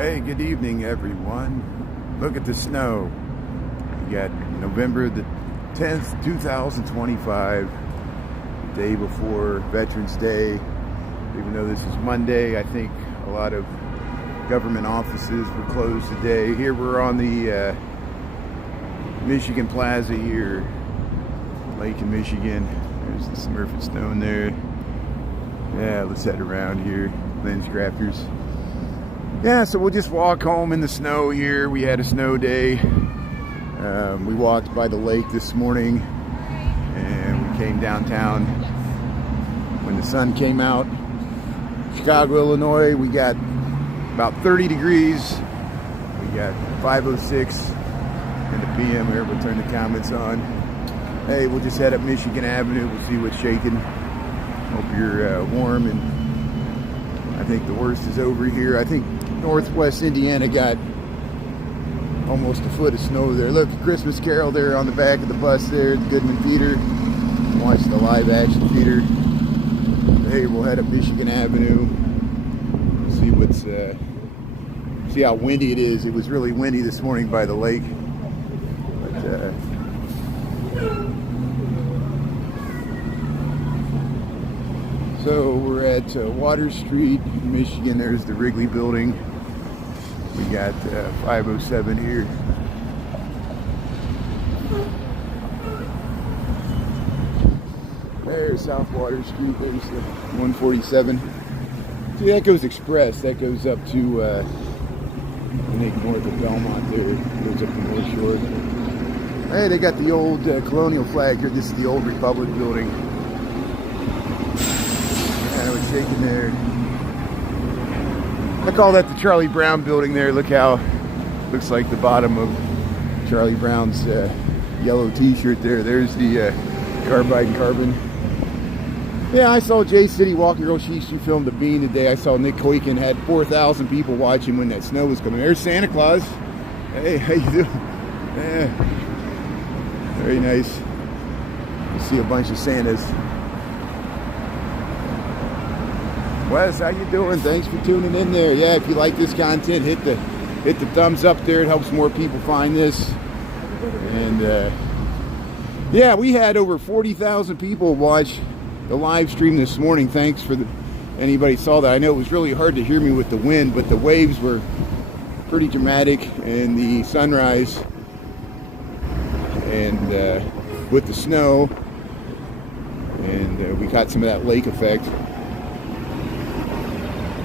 Hey, good evening, everyone. Look at the snow. We got November the 10th, 2025, the day before Veterans Day. Even though this is Monday, I think a lot of government offices were closed today. Here we're on the Michigan Plaza here, Lake in Michigan. There's the Smurfit Stone there. Yeah, let's head around here. Lens Crafters. Yeah, so we'll just walk home in the snow here. We had a snow day. We walked by the lake this morning and we came downtown when the sun came out. Chicago, Illinois, we got about 30 degrees. We got 5:06 in the PM here. We'll turn the comments on. Hey, we'll just head up Michigan Avenue. We'll see what's shaking. Hope you're warm, and I think the worst is over here. I think Northwest Indiana got almost a foot of snow there. Look, Christmas Carol there on the back of the bus there, the Goodman Theater. Watch the live action theater. Hey, we'll head up Michigan Avenue. See what's see how windy it is. It was really windy this morning by the lake. But so we're at Water Street, Michigan. There's the Wrigley building. We got 507 here. There's South Water Street. There's the 147. See, that goes express. That goes up to, I think, north of Belmont there. Goes up to North Shore. Hey, they got the old colonial flag here. This is the old Republic building. Yeah, it's shaking there. I call that the Charlie Brown building there. Look how, looks like the bottom of Charlie Brown's yellow t-shirt there. There's the Carbide and Carbon. Yeah, I saw J City Walking Girl. She filmed The Bean today. I saw Nick Koiken had 4,000 people watching when that snow was coming. There's Santa Claus. Hey, how you doing? Yeah. Very nice. You see a bunch of Santas. Wes, how you doing? Thanks for tuning in there. Yeah, if you like this content, hit the thumbs up there. It helps more people find this. And yeah, we had over 40,000 people watch the live stream this morning. Thanks for anybody saw that. I know it was really hard to hear me with the wind, but the waves were pretty dramatic, and the sunrise, and with the snow, and we got some of that lake effect.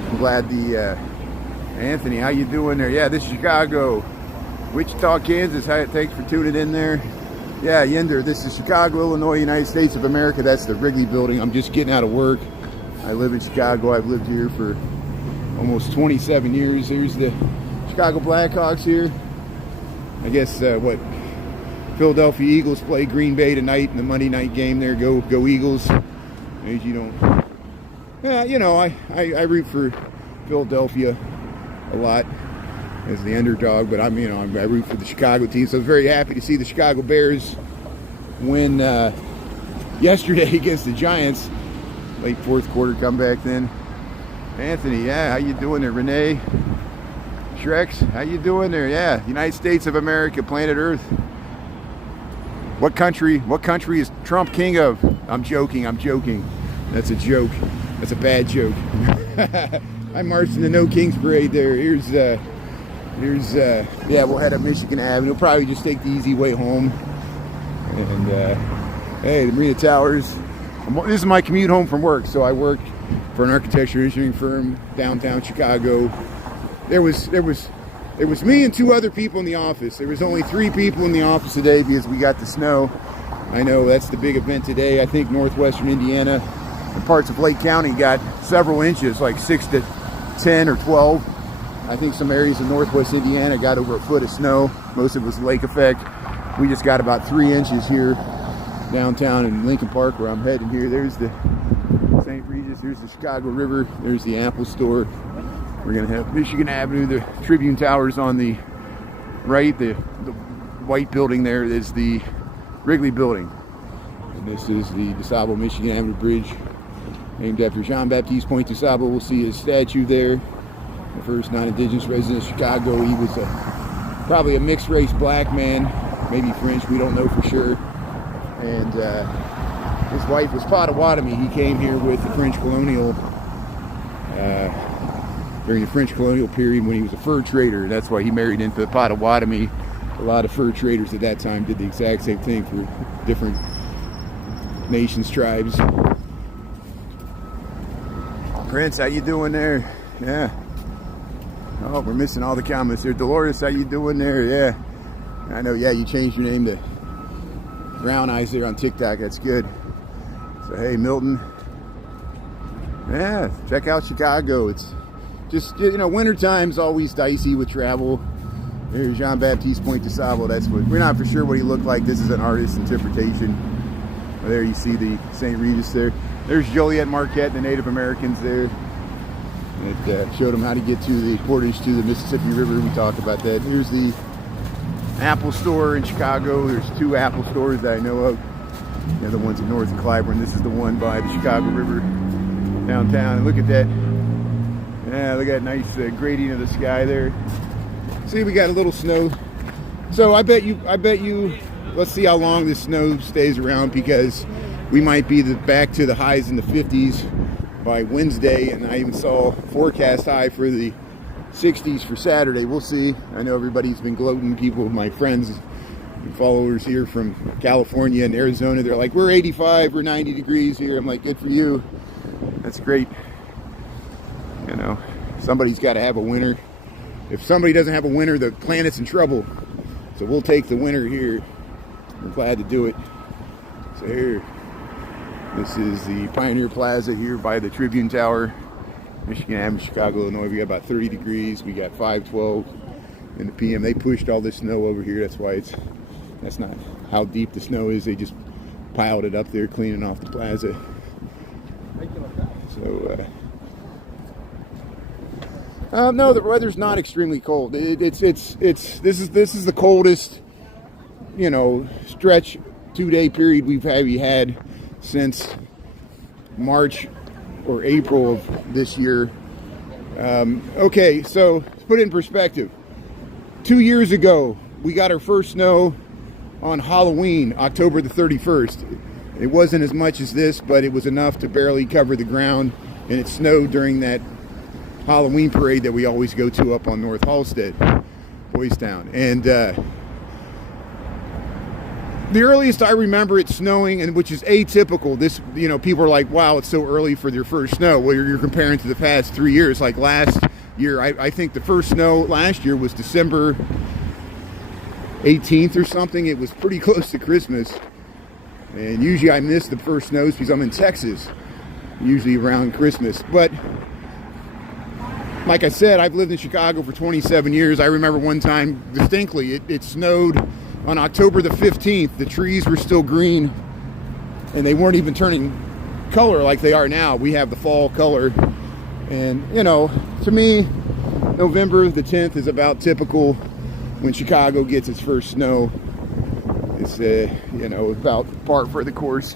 I'm glad the Anthony, how you doing there? Yeah, this is Chicago, Wichita, Kansas. Thanks for tuning in there. Yeah, Yender, this is Chicago, Illinois, United States of America. That's the Wrigley building. I'm just getting out of work. I live in Chicago. I've lived here for almost 27 years. There's the Chicago Blackhawks here. I guess what, Philadelphia Eagles play Green Bay tonight in the Monday night game there. Go Eagles. As you don't. Yeah, you know, I root for Philadelphia a lot as the underdog, but I root for the Chicago team. So I was very happy to see the Chicago Bears win yesterday against the Giants. Late fourth quarter comeback then. Anthony, yeah, how you doing there? Renee, Shreks, how you doing there? Yeah, United States of America, planet Earth. What country is Trump king of? I'm joking. That's a joke. That's a bad joke. I marched in the No Kings Parade there. Here's yeah, we'll head up Michigan Avenue. We'll probably just take the easy way home. And hey, the Marina Towers. This is my commute home from work. So I work for an architecture engineering firm downtown Chicago. There was me and two other people in the office. There was only 3 people in the office today because we got the snow. I know that's the big event today. I think northwestern Indiana and parts of Lake County got several inches, like 6 to 10 or 12. I think some areas of northwest Indiana got over a foot of snow. Most of it was lake effect. We just got about 3 inches here downtown in Lincoln Park where I'm heading here. There's the St. Regis, there's the Chicago River, there's the Apple Store. We're gonna have Michigan Avenue, the Tribune Towers on the right, the white building there is the Wrigley building. And this is the DeSable Michigan Avenue Bridge, named after Jean-Baptiste Point DeSable. We'll see his statue there. the first non-indigenous resident of Chicago. He was probably a mixed race black man, maybe French, we don't know for sure. And his wife was Potawatomi. He came here with the French colonial, during the French colonial period when he was a fur trader. That's why he married into the Potawatomi. A lot of fur traders at that time did the exact same thing for different nations, tribes. Prince, how you doing there? Yeah. Oh, we're missing all the comments here. Dolores, how you doing there? Yeah. I know, yeah, you changed your name to Brown Eyes there on TikTok. That's good. So, hey, Milton. Yeah, check out Chicago. It's just, you know, wintertime's always dicey with travel. There's Jean-Baptiste Point de Sable. That's what, we're not for sure what he looked like. This is an artist's interpretation. There you see the St. Regis there. There's Joliet Marquette, the Native Americans there. It showed them how to get to the portage to the Mississippi River. We talked about that. Here's the Apple store in Chicago. There's 2 Apple stores that I know of. You know, the ones in North and Clybourne. This is the one by the Chicago River downtown. And look at that. Yeah, look at that nice grading of the sky there. See, we got a little snow. So I bet you, let's see how long this snow stays around, because we might be back to the highs in the 50s by Wednesday, and I even saw forecast high for the 60s for Saturday. We'll see. I know everybody's been gloating. People, my friends and followers here from California and Arizona, they're like, we're 85 or 90 degrees here. I'm like, good for you. That's great. You know, somebody's got to have a winter. If somebody doesn't have a winter, the planet's in trouble. So we'll take the winter here. We're glad to do it. So here, this is the Pioneer Plaza here by the Tribune Tower, Michigan Avenue, Chicago, Illinois. We got about 30 degrees. We got 5:12 in the PM. They pushed all this snow over here. That's why that's not how deep the snow is. They just piled it up there, cleaning off the plaza. So, no, the weather's not extremely cold. This is the coldest, you know, stretch 2-day period we've had since March or April of this year. Okay, so to put it in perspective, 2 years ago we got our first snow on Halloween, October the 31st. It wasn't as much as this, but it was enough to barely cover the ground, and it snowed during that Halloween parade that we always go to up on North Halstead, Boys Town. And the earliest I remember it snowing, and which is atypical, this, you know, people are like, wow, it's so early for their first snow. Well, you're comparing to the past 3 years. Like last year, I think the first snow last year was December 18th or something. It was pretty close to Christmas. And usually I miss the first snows because I'm in Texas, usually around Christmas. But like I said, I've lived in Chicago for 27 years. I remember one time distinctly, it snowed on October the 15th. The trees were still green, and they weren't even turning color like they are now. We have the fall color. And, you know, to me, November the 10th is about typical when Chicago gets its first snow. It's, you know, about par for the course.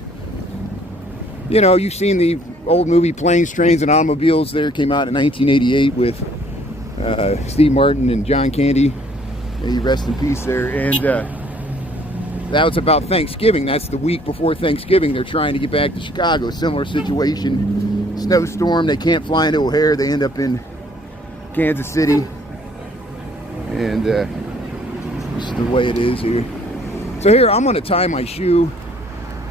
You know, you've seen the old movie Planes, Trains, and Automobiles there. Came out in 1988 with Steve Martin and John Candy. May he rest in peace there. And that was about Thanksgiving. That's the week before Thanksgiving. They're trying to get back to Chicago. Similar situation. Snowstorm. They can't fly into O'Hare. They end up in Kansas City. And this is the way it is here. So here, I'm going to tie my shoe.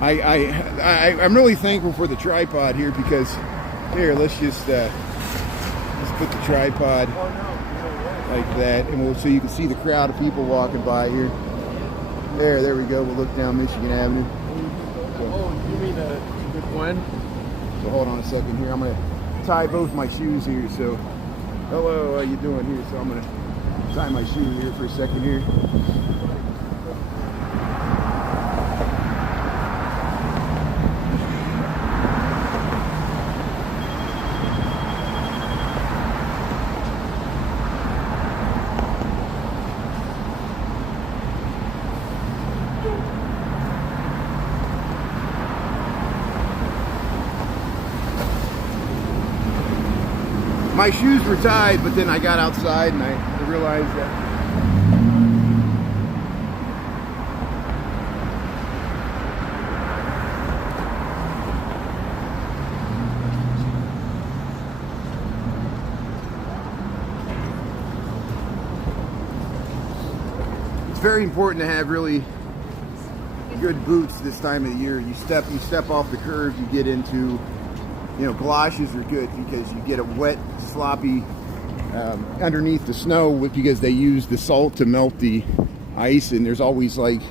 I'm really thankful for the tripod here, because here, let's put the tripod like that, and so you can see the crowd of people walking by here. There we go. We'll look down Michigan Avenue. Oh, you mean a good one? So hold on a second here. I'm going to tie both my shoes here. So hello, how you doing here? So I'm going to tie my shoe here for a second here. My shoes were tied, but then I got outside and I realized that it's very important to have really good boots this time of the year. You step off the curve, you get into, you know, galoshes are good because you get a wet, sloppy underneath the snow because they use the salt to melt the ice, and there's always like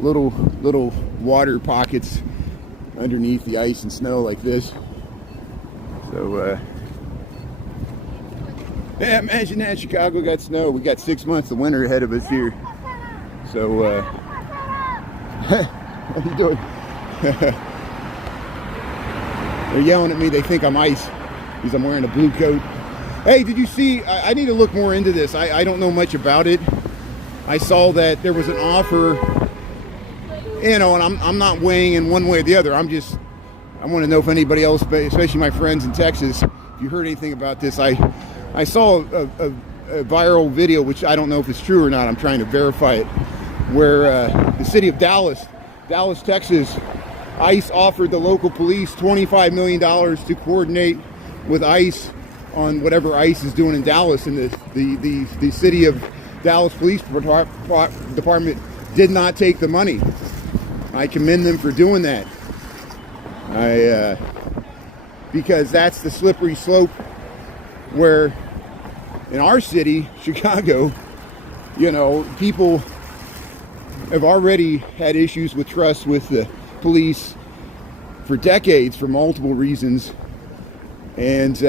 little water pockets underneath the ice and snow like this. So yeah, imagine that. Chicago got snow. We got 6 months of winter ahead of us here. So what are you doing? They're yelling at me. They think I'm ice because I'm wearing a blue coat. Hey, did you see? I need to look more into this. I don't know much about it. I saw that there was an offer, you know, and I'm not weighing in one way or the other. I want to know if anybody else, especially my friends in Texas, if you heard anything about this. I saw a viral video, which I don't know if it's true or not. I'm trying to verify it, where the city of Dallas, Texas, ICE offered the local police $25 million to coordinate with ICE on whatever ICE is doing in Dallas, and the city of Dallas Police Department did not take the money. I commend them for doing that. Because that's the slippery slope where in our city, Chicago, you know, people have already had issues with trust with the police for decades for multiple reasons. And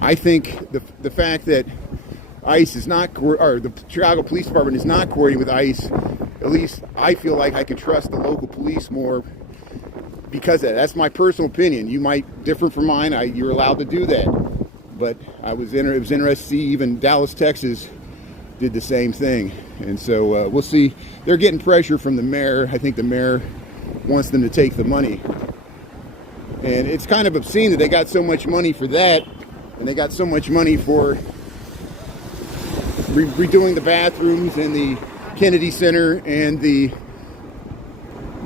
I think the fact that ICE is not, or the Chicago Police Department is not coordinating with ICE, at least I feel like I can trust the local police more because of that. That's my personal opinion. You might differ from mine. You're allowed to do that. But it was interesting to see even Dallas, Texas did the same thing. And so we'll see. They're getting pressure from the mayor. I think the mayor wants them to take the money. And it's kind of obscene that they got so much money for that, and they got so much money for redoing the bathrooms and the Kennedy Center and the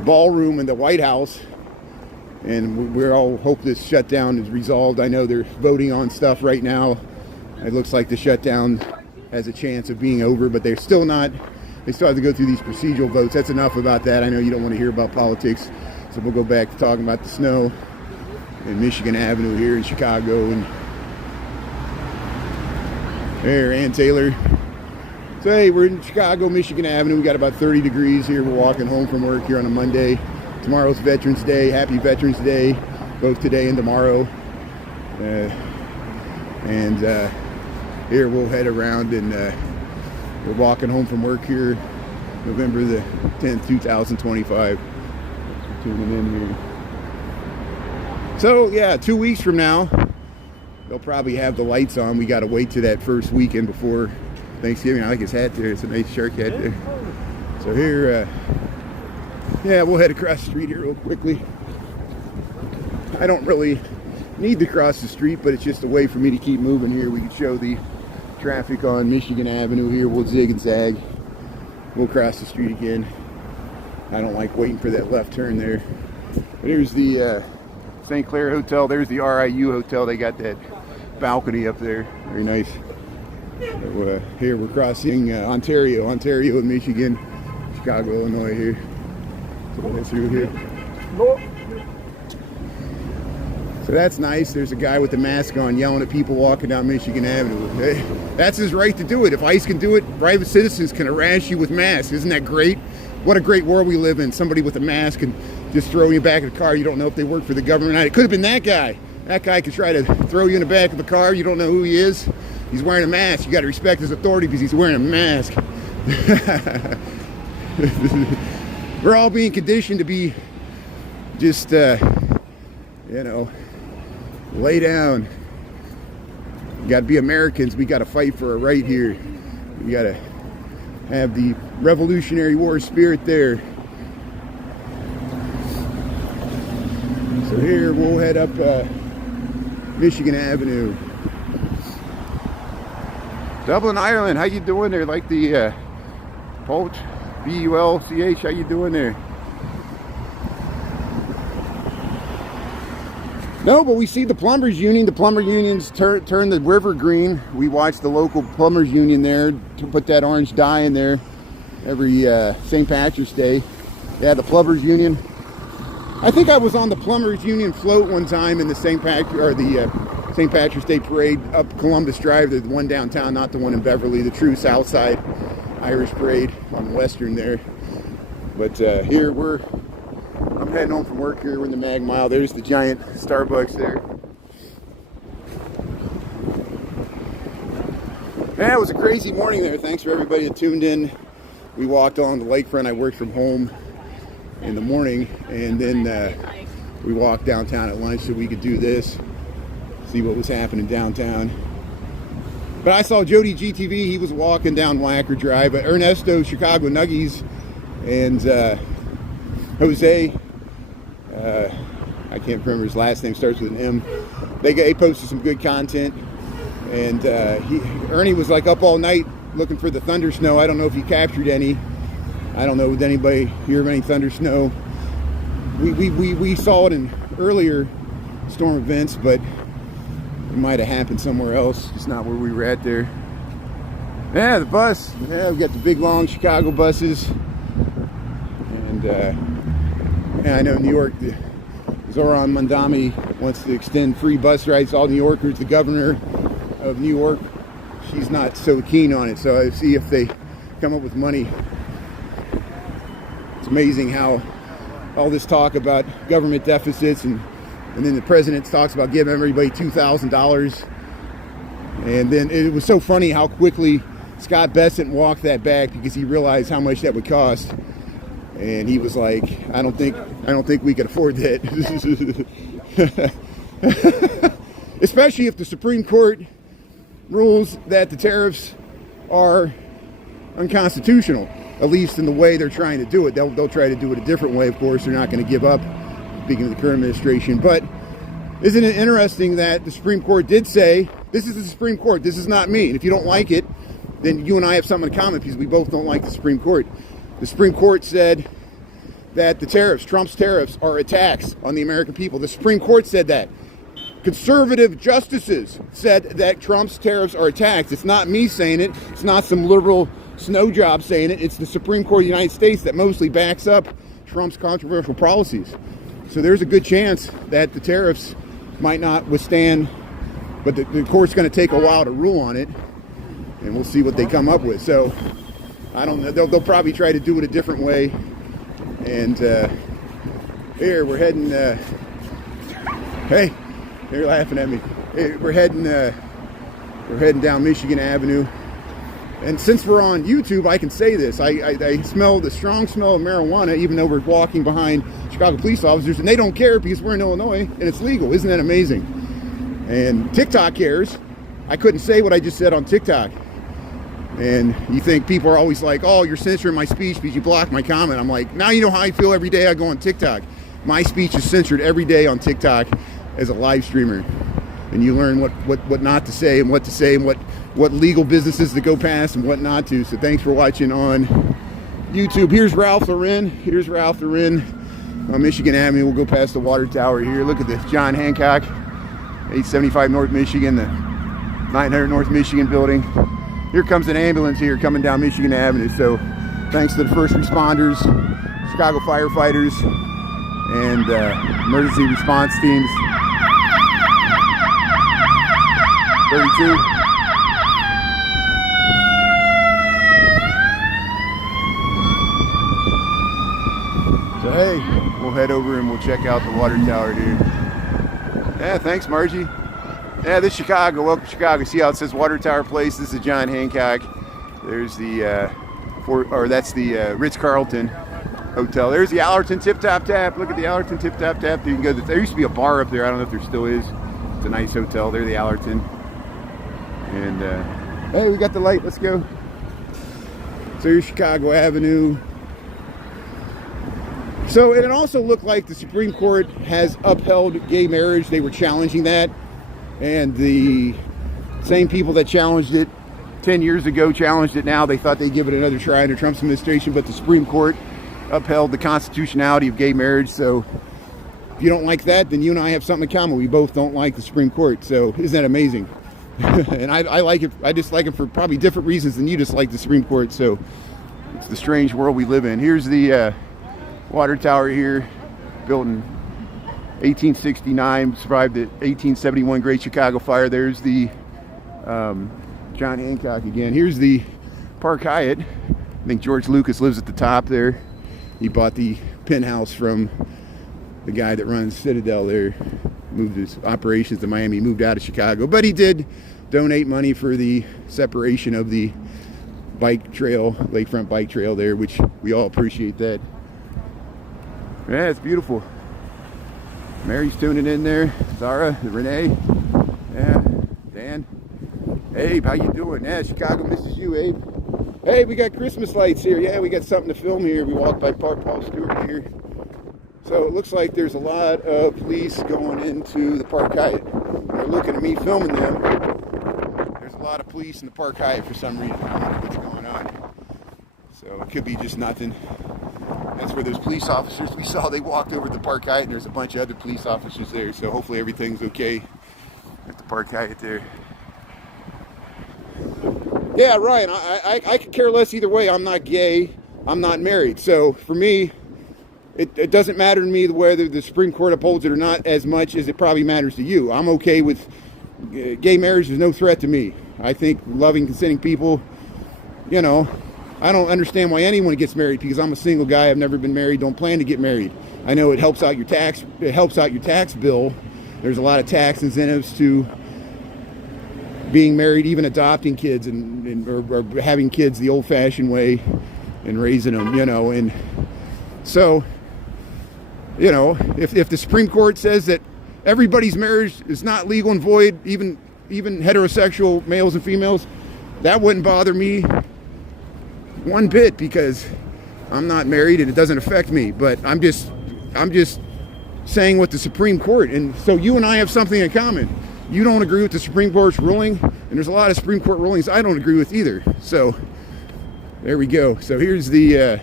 ballroom in the White House. And we all hope this shutdown is resolved. I know they're voting on stuff right now. It looks like the shutdown has a chance of being over, but they're still not. They still have to go through these procedural votes. That's enough about that. I know you don't want to hear about politics, so we'll go back to talking about the snow in Michigan Avenue here in Chicago. And there, Ann Taylor. So hey, we're in Chicago, Michigan Avenue. We got about 30 degrees here. We're walking home from work here on a Monday. Tomorrow's Veterans Day. Happy Veterans Day, both today and tomorrow. Here we'll head around, and we're walking home from work here, November the 10th, 2025. Tuning in here. So yeah, 2 weeks from now, they'll probably have the lights on. We got to wait to that first weekend before Thanksgiving. I like his hat there. It's a nice shark hat there. So here, yeah, we'll head across the street here real quickly. I don't really need to cross the street, but it's just a way for me to keep moving here. We can show the traffic on Michigan Avenue here. We'll zig and zag. We'll cross the street again. I don't like waiting for that left turn there. Here's the St. Clair Hotel. There's the RIU Hotel. They got that balcony up there. Very nice. So, here we're crossing Ontario and Michigan, Chicago, Illinois here. So we'll head through here. So that's nice. There's a guy with the mask on yelling at people walking down Michigan Avenue. Hey, that's his right to do it. If ICE can do it, private citizens can harass you with masks. Isn't that great? What a great world we live in. Somebody with a mask can just throw you back in the car. You don't know if they work for the government. It could have been that guy. That guy could try to throw you in the back of the car. You don't know who he is. He's wearing a mask. You got to respect his authority because he's wearing a mask. We're all being conditioned to be just, you know, lay down. We got to be Americans. We got to fight for a right here. We got to have the Revolutionary War spirit there. So here we'll head up Michigan Avenue. Dublin, Ireland. How you doing there? Like the Bolt, B-U-L-C-H. How you doing there? No, but we see the plumbers union. The plumber unions turn the river green. We watch the local plumbers union there to put that orange dye in there every St. Patrick's Day. Yeah, the plumbers union. I think I was on the plumbers union float one time in the St. Patrick's Day parade up Columbus Drive, the one downtown, not the one in Beverly, the true South Side Irish parade on Western there. But here I'm heading home from work here. We're in the Mag Mile. There's the giant Starbucks there. Yeah, it was a crazy morning there. Thanks for everybody that tuned in. We walked along the lakefront. I worked from home in the morning, and then we walked downtown at lunch so we could do this, see what was happening downtown. But I saw Jody GTV. He was walking down Wacker Drive. But Ernesto, Chicago Nuggies, and Jose, I can't remember his last name, starts with an M. They posted some good content, and Ernie was like up all night looking for the thunder snow. I don't know if he captured any. I don't know, did anybody hear of any thunder snow? We saw it in earlier storm events, but it might have happened somewhere else, just not where we were at there. Yeah, the bus. Yeah, we got the big long Chicago buses. And yeah, I know New York, Zoran Mandami wants to extend free bus rides to all New Yorkers. The governor of New York, she's not so keen on it, so I see if they come up with money. It's amazing how all this talk about government deficits, and then the president talks about giving everybody $2,000, and then it was so funny how quickly Scott Bessent walked that back because he realized how much that would cost, and he was like, I don't think we could afford that. Especially if the Supreme Court rules that the tariffs are unconstitutional, at least in the way they're trying to do it. They'll try to do it a different way, of course. They're not going to give up, speaking of the current administration. But isn't it interesting that the Supreme Court did say, this is the Supreme Court, this is not me, and if you don't like it, then you and I have something in common because we both don't like the Supreme Court. The Supreme Court said that the tariffs, Trump's tariffs, are a tax on the American people. The Supreme Court said that. Conservative justices said that Trump's tariffs are a tax. It's not me saying it. It's not some liberal snow job saying it. It's the Supreme Court of the United States that mostly backs up Trump's controversial policies. So there's a good chance that the tariffs might not withstand, but the court's going to take a while to rule on it, and we'll see what they come up with. So I don't know. They'll probably try to do it a different way. And here we're heading. Hey, you're laughing at me. Hey, we're heading down Michigan Avenue. And since we're on YouTube, I can say this. I smell the strong smell of marijuana, even though we're walking behind Chicago police officers, and they don't care because we're in Illinois and it's legal. Isn't that amazing? And TikTok cares. I couldn't say what I just said on TikTok. And you think people are always like, oh, you're censoring my speech because you blocked my comment. I'm like, now you know how I feel every day I go on TikTok. My speech is censored every day on TikTok as a live streamer. And you learn what not to say and what legal businesses to go past and what not to. So thanks for watching on YouTube. Here's Ralph Lauren. Here's Ralph Lauren on Michigan Avenue. We'll go past the water tower here. Look at this, John Hancock, 875 North Michigan, the 900 North Michigan building. Here comes an ambulance here coming down Michigan Avenue. So thanks to the first responders, Chicago firefighters, and emergency response teams. 32. So hey, we'll head over and we'll check out the water tower, dude. Yeah, thanks, Margie. Yeah, this is Chicago. Welcome to Chicago. See how it says Water Tower Place? This is John Hancock. There's the that's the Ritz-Carlton Hotel. There's the Allerton Tip Top Tap. Look at the Allerton Tip Top Tap. You can go. There used to be a bar up there. I don't know if there still is. It's a nice hotel. There, the Allerton. And hey, we got the light. Let's go. So here's Chicago Avenue. So it also looked like the Supreme Court has upheld gay marriage. They were challenging that, and the same people that challenged it 10 years ago challenged it now. They thought they'd give it another try under Trump's administration, but the Supreme Court upheld the constitutionality of gay marriage. So if you don't like that, then you and I have something in common. We both don't like the Supreme Court. So isn't that amazing? And I like it. I dislike it for probably different reasons than you dislike the Supreme Court. So it's the strange world we live in. Here's the water tower here, built in 1869, survived the 1871 Great Chicago Fire. There's the John Hancock again. Here's the Park Hyatt. I think George Lucas lives at the top there. He bought the penthouse from the guy that runs Citadel there. Moved his operations to Miami, moved out of Chicago. But he did donate money for the separation of the bike trail, lakefront bike trail there, which we all appreciate that. Yeah, it's beautiful. Mary's tuning in there. Zara, Renee, yeah, Dan. Abe, how you doing? Yeah, Chicago misses you, Abe. Hey, we got Christmas lights here. Yeah, we got something to film here. We walked by Paul Stewart here. So it looks like there's a lot of police going into the Park Hyatt. They're looking at me filming them. There's a lot of police in the Park Hyatt for some reason. I don't know what's going on. So it could be just nothing. That's where those police officers we saw, they walked over to the Park Hyatt, and there's a bunch of other police officers there. So hopefully everything's okay at the Park Hyatt there. Yeah, Ryan, I could care less either way. I'm not gay. I'm not married. So for me, it doesn't matter to me whether the Supreme Court upholds it or not as much as it probably matters to you. I'm okay with gay marriage. There's no threat to me. I think loving, consenting people, you know, I don't understand why anyone gets married because I'm a single guy. I've never been married. Don't plan to get married. I know it helps out your tax. It helps out your tax bill. There's a lot of tax incentives to being married, even adopting kids or having kids the old-fashioned way and raising them, you know. And so, you know, if the Supreme Court says that everybody's marriage is not legal and void, even heterosexual males and females, that wouldn't bother me one bit because I'm not married and it doesn't affect me. But I'm just saying what the Supreme Court, and so you and I have something in common. You don't agree with the Supreme Court's ruling, and there's a lot of Supreme Court rulings I don't agree with either. So there we go. So here's the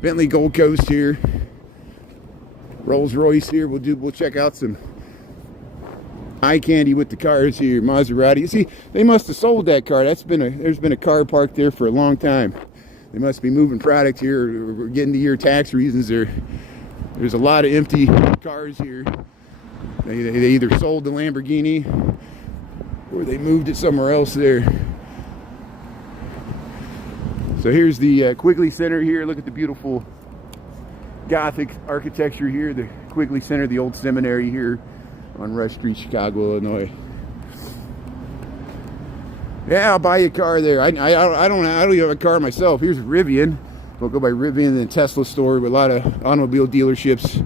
Bentley Gold Coast here, Rolls Royce here. We'll check out some eye candy with the cars here. Maserati. You see, they must have sold that car. There's been a car parked there for a long time. They must be moving product here or getting to your tax reasons. There's a lot of empty cars here. They either sold the Lamborghini or they moved it somewhere else there. So here's the Quigley Center here. Look at the beautiful Gothic architecture here. The Quigley Center, the old seminary here on Rush Street, Chicago, Illinois. Yeah, I'll buy you a car there. I don't have a car myself. Here's Rivian. We'll go by Rivian and Tesla store with a lot of automobile dealerships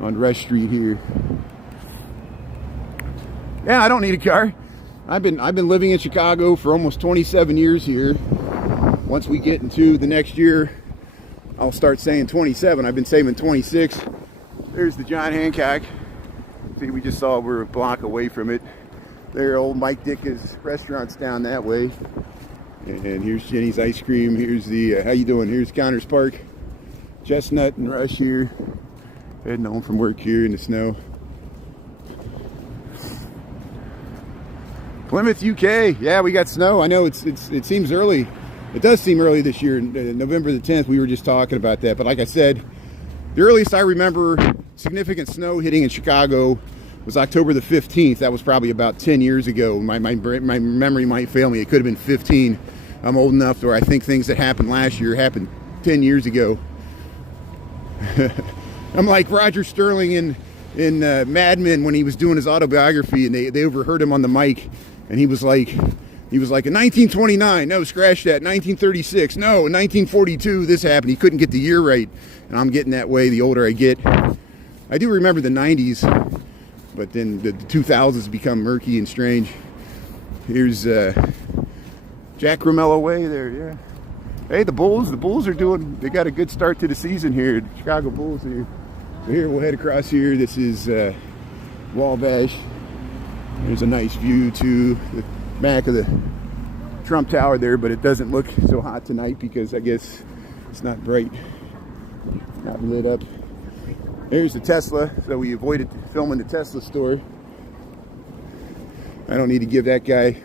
on Rush Street here. Yeah, I don't need a car. I've been living in Chicago for almost 27 years here. Once we get into the next year, I'll start saying 27. I've been saving 26. There's the John Hancock. See, we just saw we're a block away from it. There, old Mike Dicka's restaurant's down that way. And here's Jenny's Ice Cream. Here's the, how you doing? Here's Connors Park. Chestnut and Rush here. Heading home from work here in the snow. Plymouth, UK. Yeah, we got snow. I know it seems early. It does seem early this year. November the 10th, we were just talking about that. But like I said, the earliest I remember significant snow hitting in Chicago was October the 15th. That was probably about 10 years ago. My memory might fail me. It could have been 15. I'm old enough where I think things that happened last year happened 10 years ago. I'm like Roger Sterling in Mad Men when he was doing his autobiography, and they overheard him on the mic, and he was like in 1929, no, scratch that. 1936, no, in 1942 this happened. He couldn't get the year right, and I'm getting that way the older I get. I do remember the 90s, but then the 2000s become murky and strange. Here's Jack Romello Way there, yeah. Hey, the Bulls are they got a good start to the season here. The Chicago Bulls here. So here, we'll head across here. This is Wabash. There's a nice view to the back of the Trump Tower there, but it doesn't look so hot tonight because I guess it's not bright, not lit up. Here's the Tesla, so we avoided filming the Tesla store. I don't need to give that guy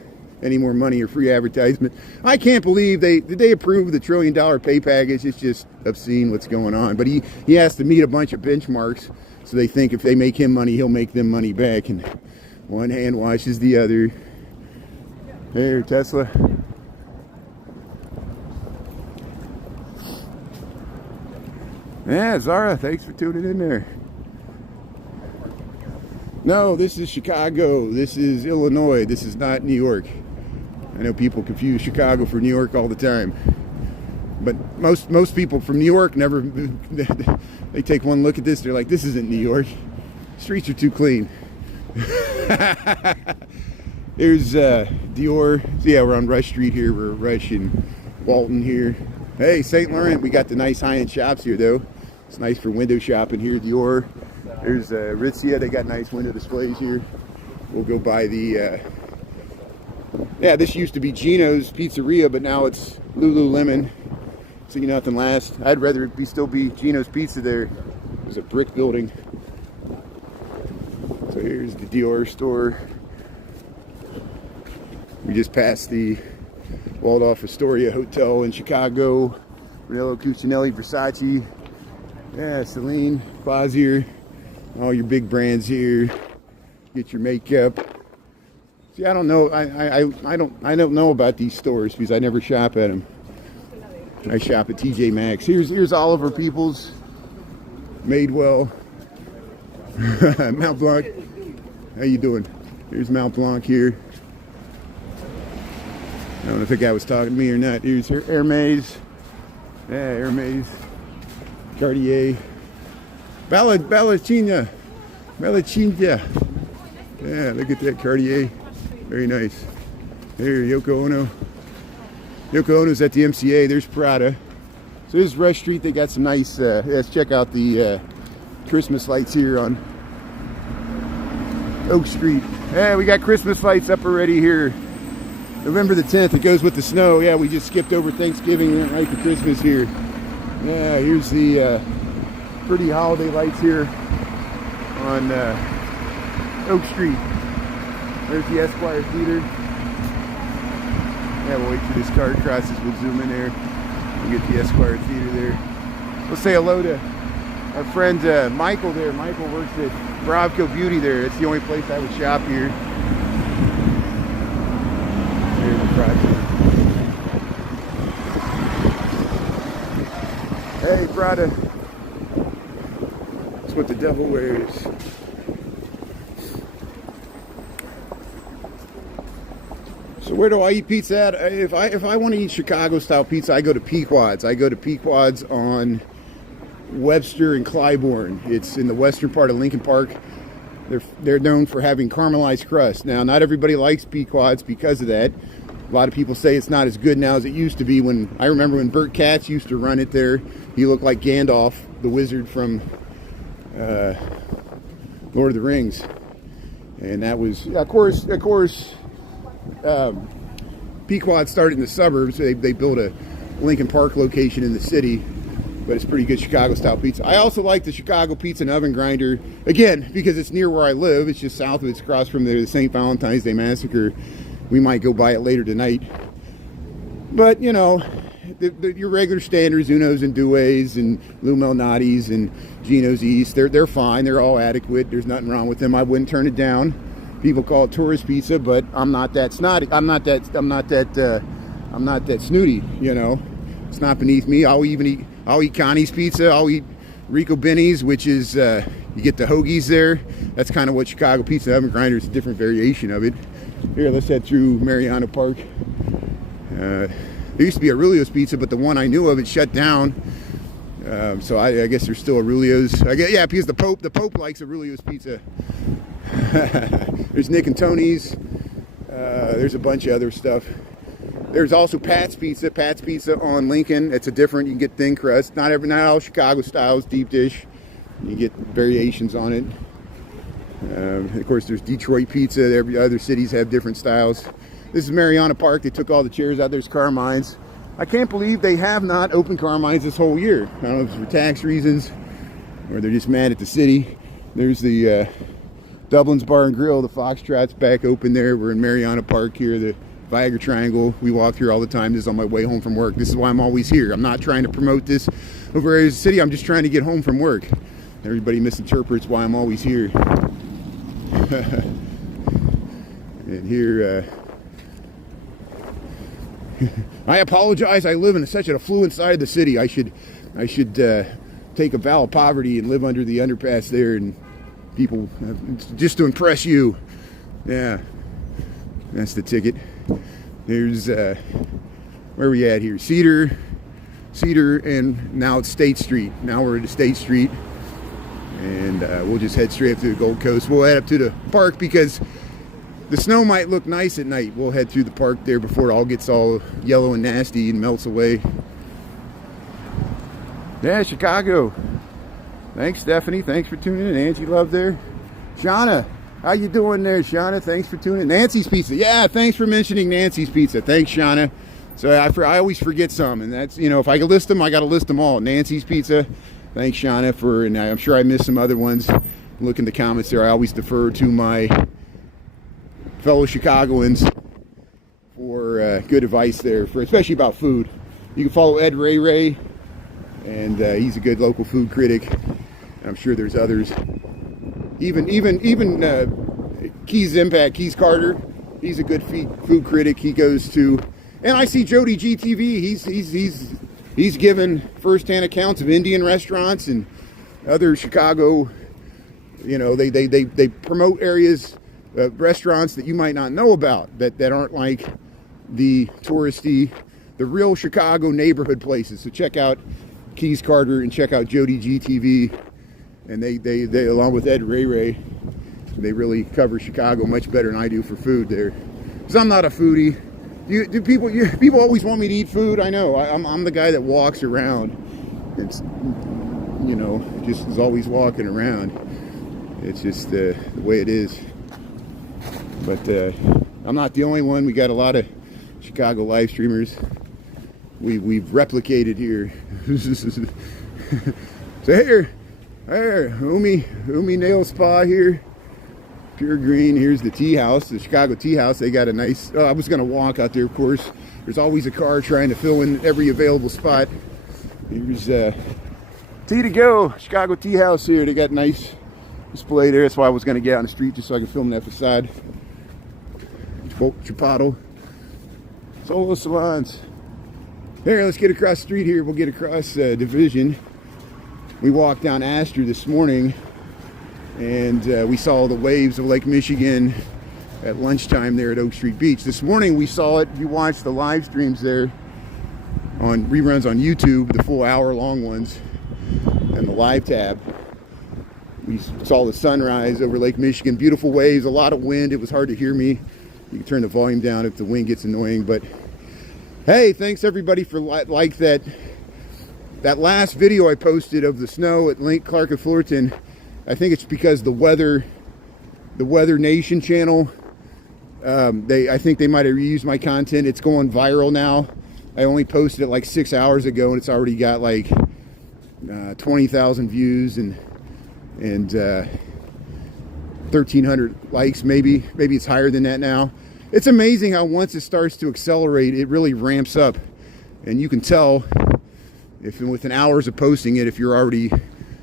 any more money or free advertisement. I can't believe did they approve the $1 trillion pay package. It's just obscene what's going on. But he has to meet a bunch of benchmarks, so they think if they make him money, he'll make them money back. And one hand washes the other. There, Tesla. Yeah, Zara, thanks for tuning in there. No, this is Chicago. This is Illinois. This is not New York. I know people confuse Chicago for New York all the time. But most people from New York never, they take one look at this, they're like, this isn't New York. Streets are too clean. There's Dior. So yeah, we're on Rush Street here. We're Rush and Walton here. Hey, St. Laurent, we got the nice high-end shops here though. It's nice for window shopping here. Dior. There's Ritzia. They got nice window displays here. We'll go by the yeah, this used to be Gino's Pizzeria, but now it's Lululemon. See nothing last. I'd rather it still be Gino's Pizza there. There's a brick building. So here's the Dior store. We just passed the Waldorf Astoria Hotel in Chicago. Brunello Cucinelli, Versace. Yeah, Celine, Clausier. All your big brands here. Get your makeup. See, I don't know. I don't know about these stores because I never shop at them. I shop at TJ Maxx. Here's Oliver Peoples, Madewell, Mount Blanc. How you doing? Here's Mount Blanc here. I don't know if the guy was talking to me or not. Here's Hermes. Yeah, Hermes. Cartier. Ballachina. Yeah, look at that Cartier. Very nice. There, Yoko Ono. Yoko Ono's at the MCA. There's Prada. So this is Rush Street. They got some nice, let's check out the Christmas lights here on Oak Street. Yeah, we got Christmas lights up already here. November the 10th, it goes with the snow. Yeah, we just skipped over Thanksgiving and went right to Christmas here. Yeah, here's the pretty holiday lights here on Oak Street. There's the Esquire Theater. Yeah, we'll wait till this car crosses. We'll zoom in there. We'll get the Esquire Theater there. We'll say hello to our friend Michael there. Michael works at Bravco Beauty there. It's the only place I would shop here. Here's the project. Hey, Prada. That's what the devil wears. So where do I eat pizza at? If I want to eat Chicago style pizza, I go to Pequod's. I go to Pequod's on Webster and Clybourne. It's in the western part of Lincoln Park. They're known for having caramelized crust. Now, not everybody likes Pequod's because of that. A lot of people say it's not as good now as it used to be. I remember when Burt Katz used to run it there, he looked like Gandalf, the wizard from Lord of the Rings. And that was, of course, Pequod started in the suburbs. They built a Lincoln Park location in the city, but it's pretty good Chicago style pizza. I also like the Chicago Pizza and Oven Grinder, again, because it's near where I live. It's just south of, it's across from the St. Valentine's Day Massacre. We might go by it later tonight. But, you know, your regular standards, Uno's and Due's and Lou Malnati's and Gino's East, they're fine. They're all adequate. There's nothing wrong with them. I wouldn't turn it down. People call it tourist pizza, but I'm not that snotty. I'm not that snooty, you know. It's not beneath me. I'll eat Connie's Pizza. I'll eat Rico Benny's, which is, you get the hoagies there. That's kind of what Chicago Pizza Oven Grinder is, a different variation of it. Here, let's head through Mariano Park. There used to be Aurelio's Pizza, but the one I knew of, it shut down. So I guess there's still Aurelio's. Yeah, because the Pope likes Aurelio's Pizza. There's Nick and Tony's. There's a bunch of other stuff. There's also Pat's Pizza. Pat's Pizza on Lincoln. It's a different. You can get thin crust. Not all Chicago styles, deep dish. You get variations on it. Of course, there's Detroit Pizza. Every other cities have different styles. This is Mariana Park. They took all the chairs out. There's Carmine's. I can't believe they have not opened Carmine's this whole year. I don't know if it's for tax reasons or they're just mad at the city. There's the Dublin's Bar and Grill. The Foxtrot's back open there. We're in Mariana Park here, the Viagra Triangle. We walk here all the time. This is on my way home from work. This is why I'm always here. I'm not trying to promote this over areas of the city. I'm just trying to get home from work. Everybody misinterprets why I'm always here. And here, I apologize. I live in such an affluent side of the city. I should take a vow of poverty and live under the underpass there, and people just to impress you. Yeah, that's the ticket. There's where are we at here? Cedar, and now it's State Street. Now we're at State Street, and we'll just head straight up to the Gold Coast. We'll head up to the park because the snow might look nice at night. We'll head through the park there before it all gets all yellow and nasty and melts away. Yeah, Chicago. Thanks, Stephanie. Thanks for tuning in. Angie Love there. Shauna, how you doing there, Shauna? Thanks for tuning in. Nancy's Pizza. Yeah, thanks for mentioning Nancy's Pizza. Thanks, Shauna. So I always forget some, and that's, you know, if I can list them, I got to list them all. Nancy's Pizza. Thanks, Shauna, and I'm sure I missed some other ones. Look in the comments there. I always defer to my fellow Chicagoans for good advice there, for especially about food. You can follow Ed Ray, and he's a good local food critic. I'm sure there's others. Even Keys Carter, he's a good food critic. He goes to, and I see Jody GTV. He's given firsthand accounts of Indian restaurants and other Chicago. You know, they promote areas, restaurants that you might not know about, that aren't like the touristy, the real Chicago neighborhood places. So check out Keys Carter and check out Jody GTV, and they along with Ed Ray, they really cover Chicago much better than I do for food there. Because I'm not a foodie. People always want me to eat food. I know. I'm the guy that walks around. It's, you know, just is always walking around. It's just the way it is. But I'm not the only one. We got a lot of Chicago live streamers. We've replicated here. So here, Umi Nail Spa here. Pure Green. Here's the tea house, the Chicago Tea House. They got a nice, I was going to walk out there, of course. There's always a car trying to fill in every available spot. Here's Tea to Go, Chicago Tea House here. They got a nice display there. That's why I was going to get out on the street just so I could film that facade. Chipotle. Solo Salons. Here, let's get across the street here. We'll get across Division. We walked down Astor this morning, and we saw the waves of Lake Michigan at lunchtime there at Oak Street Beach. This morning we saw it. You watched the live streams there on reruns on YouTube, the full hour-long ones, and the live tab. We saw the sunrise over Lake Michigan. Beautiful waves, a lot of wind. It was hard to hear me. You can turn the volume down if the wind gets annoying. But hey, thanks everybody for like that last video I posted of the snow at Lake Clark and Fullerton. I think it's because the Weather Nation channel, I think they might have reused my content. It's going viral now. I only posted it like 6 hours ago, and it's already got like 20,000 views and 1,300 likes, maybe it's higher than that now. It's amazing how once it starts to accelerate, it really ramps up, and you can tell if within hours of posting it, if you're already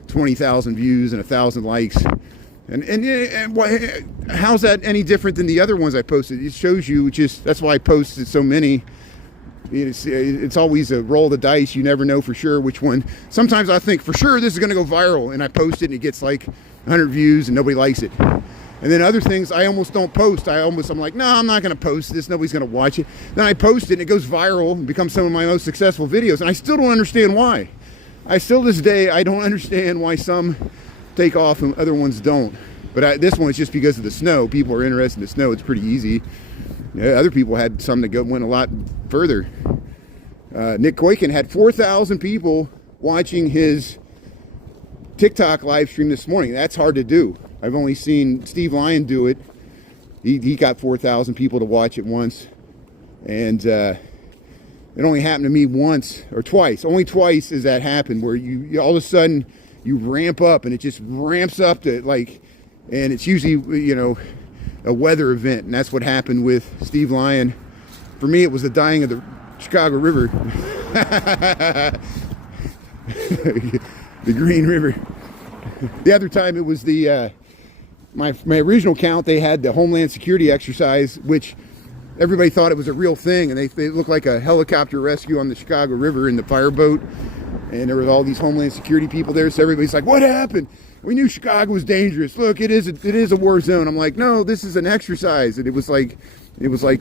20,000 views and 1,000 likes. And how's that any different than the other ones I posted? It shows you, that's why I posted so many. It's always a roll of the dice. You never know for sure which one. Sometimes I think for sure this is going to go viral, and I post it and it gets like 100 views and nobody likes it. And then other things I almost don't post. I'm like, no, I'm not going to post this. Nobody's going to watch it. Then I post it and it goes viral and becomes some of my most successful videos. And I still don't understand why. This day, I don't understand why some take off and other ones don't. But this one is just because of the snow. People are interested in the snow. It's pretty easy. Yeah, other people had some that went a lot further. Nick Koiken had 4,000 people watching his TikTok live stream this morning. That's hard to do. I've only seen Steve Lyon do it. He got 4,000 people to watch it once. And it only happened to me once or twice. Only twice has that happened, where you all of a sudden you ramp up, and it just ramps up to like, and it's usually, you know, a weather event, and that's what happened with Steve Lyon. For me, it was the dying of the Chicago River. The Green River. The other time, it was the my original count. They had the Homeland Security exercise, which everybody thought it was a real thing, and they looked like a helicopter rescue on the Chicago River in the fireboat, and there were all these Homeland Security people there. So everybody's like, "What happened? We knew Chicago was dangerous. Look, it is a war zone." I'm like, "No, this is an exercise." And it was like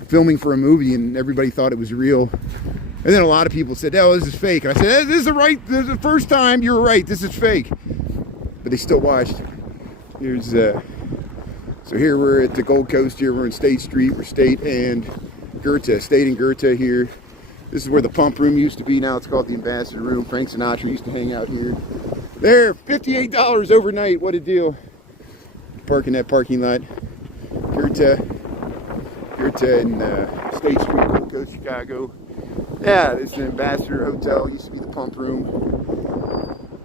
filming for a movie, and everybody thought it was real. And then a lot of people said, "Oh, this is fake." And I said, "This is the first time you were right. This is fake." But they still watched. Here's so here we're at the Gold Coast. Here we're in State Street. We're State and Goethe. State and Goethe here. This is where the pump room used to be. Now it's called the Ambassador Room. Frank Sinatra used to hang out here. There, $58 overnight. What a deal. Park in that parking lot. Goethe and State Street, Gold Coast, Chicago. Yeah, this is an Ambassador Hotel. Used to be the pump room.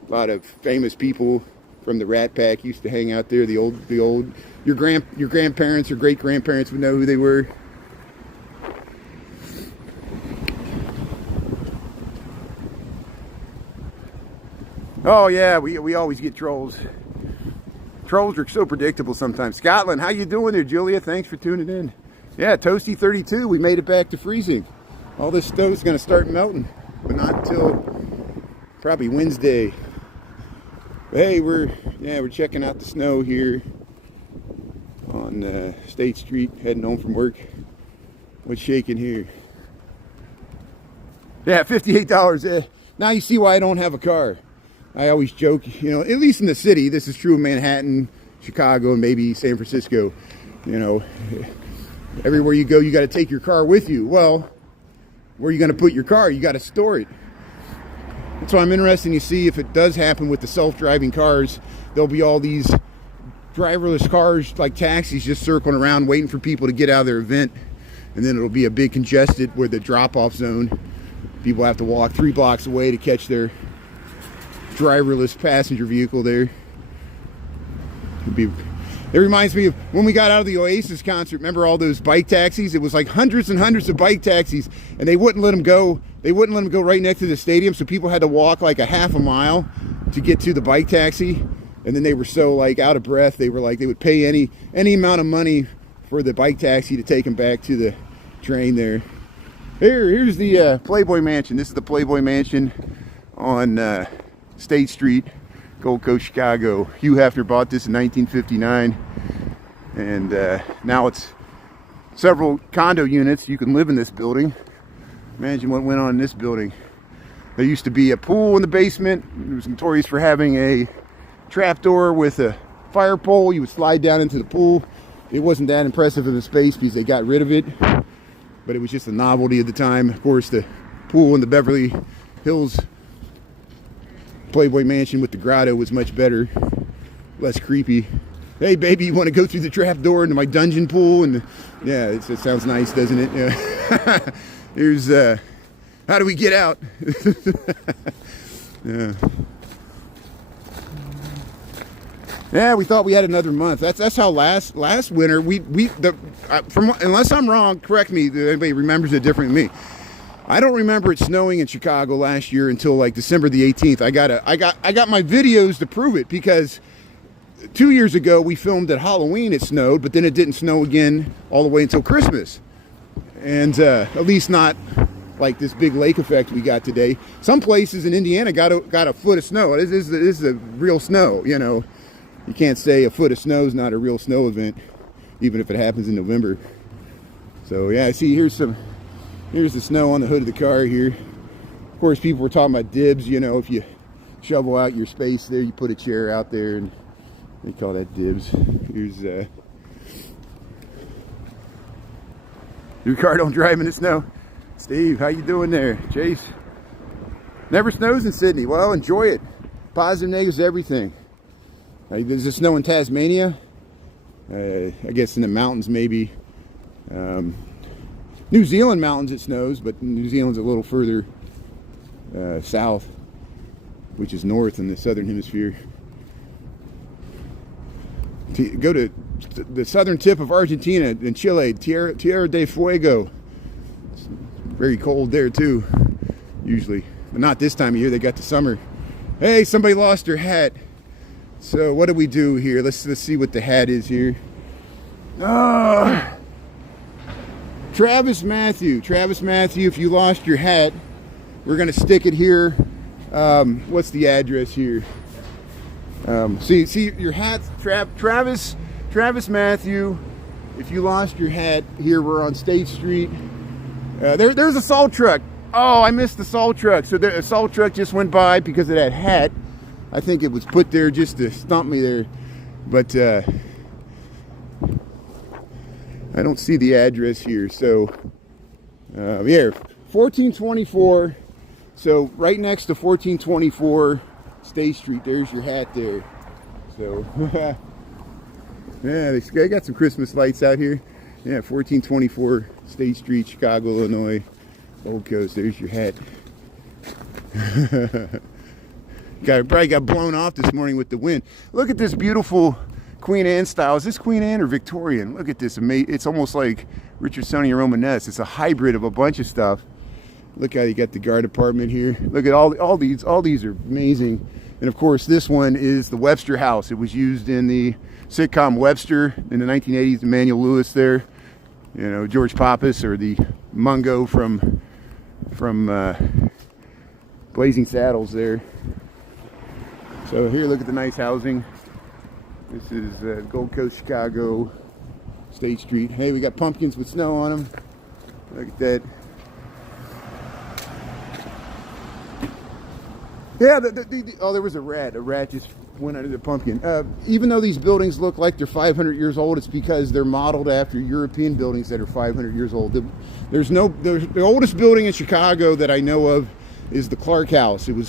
A lot of famous people from the Rat Pack used to hang out there. The old. Your grandparents or great grandparents would know who they were. Oh yeah, we always get trolls. Trolls are so predictable sometimes. Scotland, how you doing there, Julia? Thanks for tuning in. Yeah, Toasty 32. We made it back to freezing. All this snow's going to start melting, but not until probably Wednesday. But hey, we're checking out the snow here on State Street, heading home from work. What's shaking here? Yeah, $58. Now you see why I don't have a car. I always joke, you know, at least in the city, this is true of Manhattan, Chicago, and maybe San Francisco. You know, everywhere you go, you got to take your car with you. Well, where are you going to put your car? You got to store it. So I'm interested to see if it does happen with the self-driving cars. There'll be all these driverless cars like taxis just circling around waiting for people to get out of their event, and then it'll be a big congested where the drop-off zone. People have to walk 3 blocks away to catch their driverless passenger vehicle there. It reminds me of when we got out of the Oasis concert. Remember all those bike taxis? It was like hundreds and hundreds of bike taxis, and they wouldn't let them go. They wouldn't let them go right next to the stadium, so people had to walk like a half a mile to get to the bike taxi. And then they were so like out of breath, they were like they would pay any amount of money for the bike taxi to take them back to the train there. Here's the Playboy Mansion. This is the Playboy Mansion on State Street, Gold Coast, Chicago. Hugh Hefner bought this in 1959, and now it's several condo units. You can live in this building. Imagine what went on in this building. There used to be a pool in the basement. It was notorious for having a trapdoor with a fire pole. You would slide down into the pool. It wasn't that impressive of a space because they got rid of it, but it was just a novelty at the time. Of course, the pool in the Beverly Hills Playboy Mansion with the grotto was much better, less creepy. Hey baby, you want to go through the trap door into my dungeon pool? And yeah, it sounds nice, doesn't it? Yeah. Here's how do we get out? Yeah, we thought we had another month. That's how last winter unless I'm wrong, correct me. If anybody remembers it different than me. I don't remember it snowing in Chicago last year until like December the 18th. I got my videos to prove it, because 2 years ago we filmed at Halloween. It snowed, but then it didn't snow again all the way until Christmas, and at least not like this big lake effect we got today. Some places in Indiana got a foot of snow. This is a real snow. You know, you can't say a foot of snow is not a real snow event, even if it happens in November. So yeah, I see here's the snow on the hood of the car here. Of course, people were talking about dibs. You know, if you shovel out your space there, you put a chair out there, and they call that dibs. Here's your car don't drive in the snow. Steve, how you doing there? Chase. Never snows in Sydney. Well, enjoy it. Positive, negatives, everything. Does it snow in Tasmania? I guess in the mountains maybe. New Zealand mountains it snows, but New Zealand's a little further south, which is north in the southern hemisphere. Go to the southern tip of Argentina and Chile, Tierra del Fuego. It's very cold there too, usually. But not this time of year, they got the summer. Hey, somebody lost their hat. So what do we do here? Let's see what the hat is here. Travis Matthew, if you lost your hat, we're gonna stick it here. What's the address here? See your hat, Travis Matthew. If you lost your hat, here we're on State Street. There's a salt truck. Oh, I missed the salt truck. So a salt truck just went by because of that hat. I think it was put there just to stump me there, but I don't see the address here. So yeah, 1424. So right next to 1424 State Street, there's your hat there. So yeah, they got some Christmas lights out here. Yeah, 1424 State Street, Chicago, Illinois, Gold Coast. There's your hat. Probably got blown off this morning with the wind. Look at this beautiful Queen Anne style. Is this Queen Anne or Victorian? Look at this. It's almost like Richardsonian Romanesque. It's a hybrid of a bunch of stuff. Look how you got the guard apartment here. Look at all these. All these are amazing. And of course, this one is the Webster House. It was used in the sitcom Webster in the 1980s. Emmanuel Lewis there. You know, George Pappas, or the Mungo from Blazing Saddles there. So here, look at the nice housing. This is Gold Coast, Chicago, State Street. Hey, we got pumpkins with snow on them. Look at that. Yeah, oh, there was a rat. A rat just went under the pumpkin. Even though these buildings look like they're 500 years old, it's because they're modeled after European buildings that are 500 years old. The oldest building in Chicago that I know of is the Clark House. It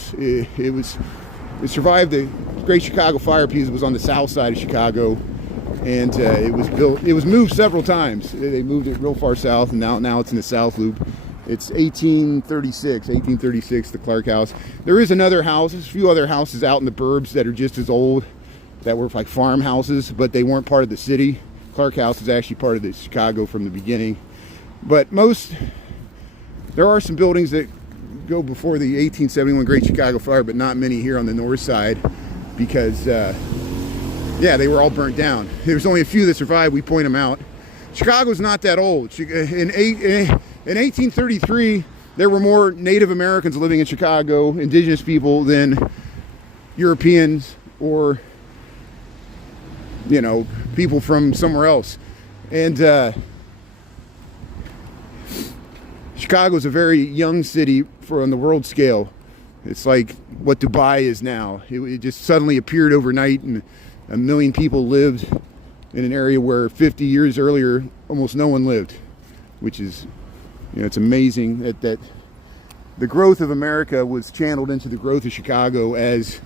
survived the Great Chicago Fire because it was on the south side of Chicago, and it was moved several times. They moved it real far south, and now it's in the South Loop. It's 1836, the Clark House. There is another house. There's a few other houses out in the burbs that are just as old, that were like farmhouses, but they weren't part of the city. Clark House is actually part of the Chicago from the beginning. But there are some buildings that go before the 1871 Great Chicago Fire, but not many here on the north side, because yeah, they were all burnt down. There's only a few that survived. We point them out. Chicago's not that old. In 1833, there were more Native Americans living in Chicago, indigenous people, than Europeans or, you know, people from somewhere else. And Chicago's a very young city on the world scale. It's like what Dubai is now. It just suddenly appeared overnight, and 1 million people lived in an area where 50 years earlier almost no one lived, which is, you know, it's amazing that the growth of America was channeled into the growth of Chicago as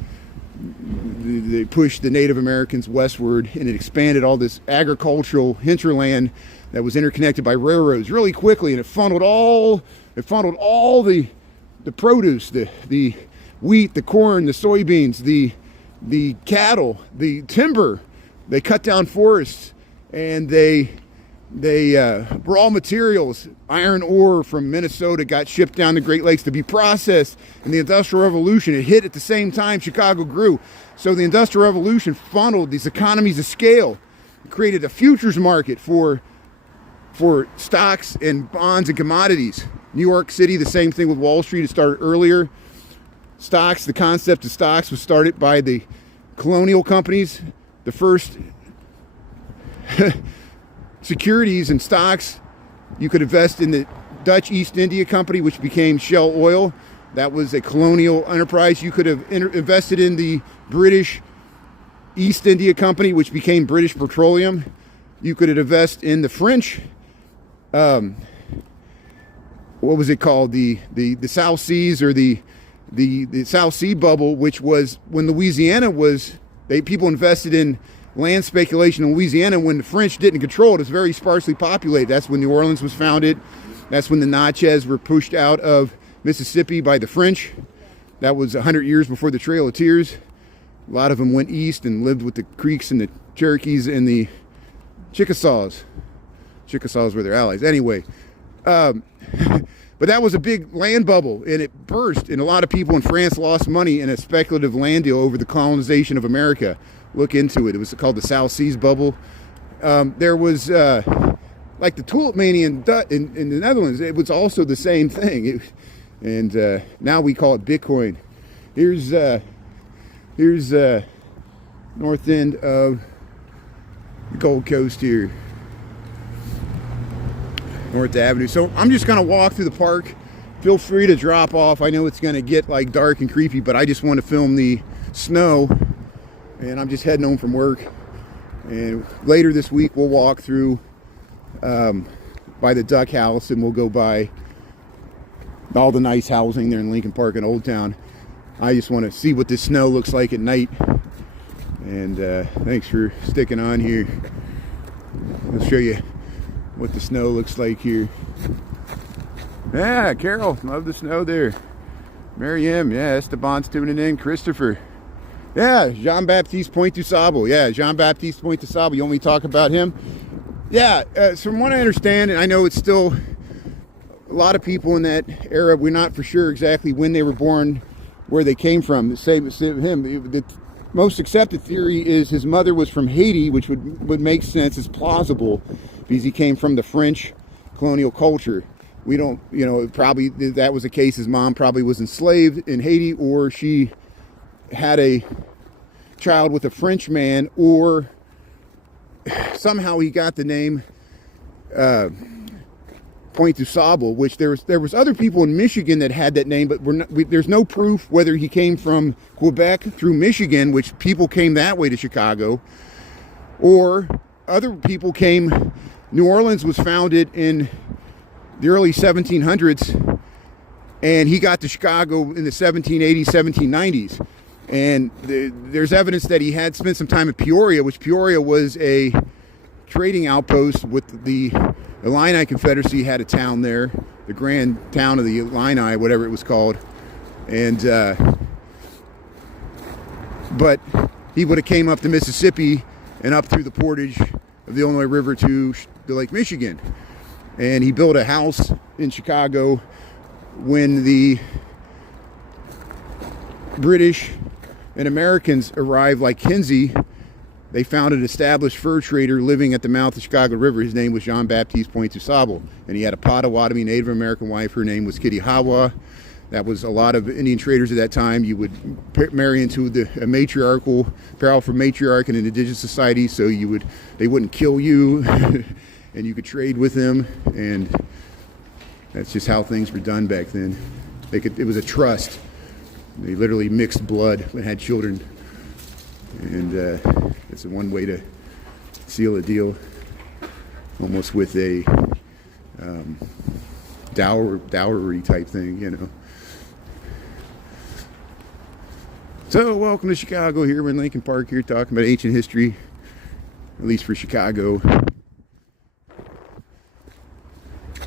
they pushed the Native Americans westward, and it expanded all this agricultural hinterland that was interconnected by railroads really quickly, and it funneled all the produce, the wheat, the corn, the soybeans, the cattle, the timber. They cut down forests, and raw materials, iron ore from Minnesota, got shipped down the Great Lakes to be processed. In the Industrial Revolution, it hit at the same time Chicago grew. So the Industrial Revolution funneled these economies of scale. It created a futures market for stocks and bonds and commodities. New York City, the same thing with Wall Street. It started earlier. The concept of stocks was started by the colonial companies. The first securities and stocks you could invest in the Dutch East India Company, which became Shell Oil. That was a colonial enterprise. You could have invested in the British East India Company, which became British Petroleum. You could invest in the French, what was it called? The South Seas, or the South Sea bubble, which was when Louisiana was, people invested in land speculation in Louisiana when the French didn't control it. It was very sparsely populated. That's when New Orleans was founded. That's when the Natchez were pushed out of Mississippi by the French. That was 100 years before the Trail of Tears. A lot of them went east and lived with the Creeks and the Cherokees and the Chickasaws. Chickasaws were their allies. Anyway, but that was a big land bubble, and it burst, and a lot of people in France lost money in a speculative land deal over the colonization of America. Look into it. It was called the South Seas Bubble. There was, like the tulip mania in the Netherlands, it was also the same thing. And now we call it Bitcoin. Here's north end of the Gold Coast here. North Avenue. So I'm just going to walk through the park. Feel free to drop off. I know it's going to get like dark and creepy, but I just want to film the snow. And I'm just heading home from work. And later this week we'll walk through by the Duck House, and we'll go by all the nice housing there in Lincoln Park and Old Town. I just want to see what this snow looks like at night. And thanks for sticking on here. I'll show you what the snow looks like here. Yeah, Carol, love the snow there. Mary M, yeah, Esteban's tuning in. Christopher, yeah, Jean-Baptiste Pointe-du-Sable. Yeah, Jean-Baptiste Pointe-du-Sable. You want me to talk about him? Yeah, so from what I understand, and I know it's still a lot of people in that era, we're not for sure exactly when they were born, where they came from. The same as him. The most accepted theory is his mother was from Haiti, which would make sense, it's plausible, because he came from the French colonial culture. We don't, probably that was the case. His mom probably was enslaved in Haiti, or she had a child with a French man, or somehow he got the name Pointe-du-Sable, which there was other people in Michigan that had that name, but there's no proof whether he came from Quebec through Michigan, which people came that way to Chicago, or other people came. New Orleans was founded in the early 1700s, and he got to Chicago in the 1780s, 1790s. And there's evidence that he had spent some time at Peoria, which Peoria was a trading outpost with the Illini Confederacy. Had a town there, the grand town of the Illini, whatever it was called. And but he would have came up the Mississippi and up through the portage of the Illinois River to Lake Michigan. And he built a house in Chicago when the British and Americans arrived, like Kinsey. They found an established fur trader living at the mouth of the Chicago River. His name was Jean-Baptiste Pointe-du-Sable, and he had a Potawatomi Native American wife. Her name was Kitty Hawa. That was a lot of Indian traders at that time. You would marry into a matriarchal, powerful matriarch in an indigenous society, so they wouldn't kill you, and you could trade with them. And that's just how things were done back then. It was a trust. They literally mixed blood and had children. And it's one way to seal a deal, almost with a dowry type thing, So welcome to Chicago. Here we're in Lincoln Park here talking about ancient history, at least for Chicago.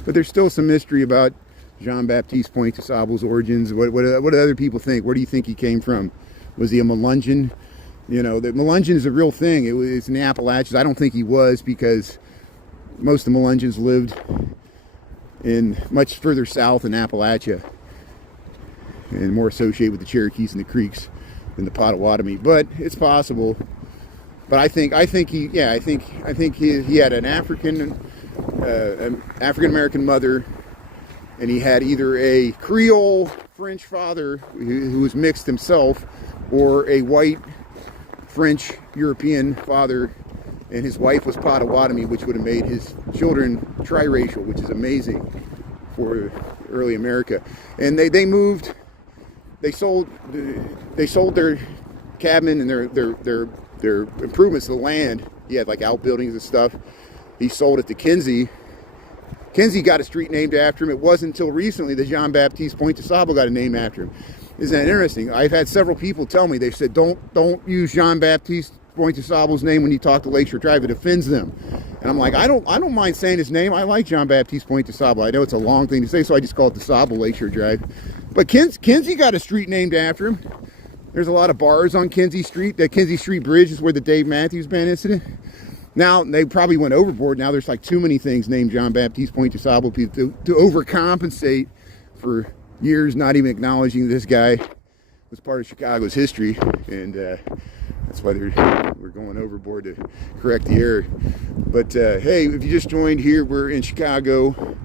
But there's still some mystery about Jean-Baptiste Pointe-du-Sable's origins. What do other people think? Where do you think he came from? Was he a Melungeon? The Melungeon is a real thing. It's in the Appalachians. I don't think he was, because most of the Melungeons lived in much further south in Appalachia and more associated with the Cherokees and the Creeks than the Potawatomi. But it's possible. But I think he had an African American mother, and he had either a Creole French father who was mixed himself, or a white French European father, and his wife was Potawatomi, which would have made his children triracial, which is amazing for early America. And they moved. They sold their cabin and their improvements to the land. He had like outbuildings and stuff. He sold it to Kinsey. Kinsey got a street named after him. It wasn't until recently that Jean-Baptiste Pointe-du-Sable got a name after him. Isn't that interesting? I've had several people tell me, they said, don't use Jean-Baptiste Pointe-du-Sable's name when you talk to Lakeshore Drive. It offends them. And I'm like, I don't mind saying his name. I like John Baptiste Point DeSable. I know it's a long thing to say, so I just call it DeSable Lakeshore Drive. But Kinsey got a street named after him. There's a lot of bars on Kinsey Street. That Kinsey Street Bridge is where the Dave Matthews Band incident. Now, they probably went overboard. Now there's like too many things named John Baptiste Point DeSable to overcompensate for years not even acknowledging this guy was part of Chicago's history. And that's why we're going overboard to correct the error. But hey, if you just joined here, we're in Chicago.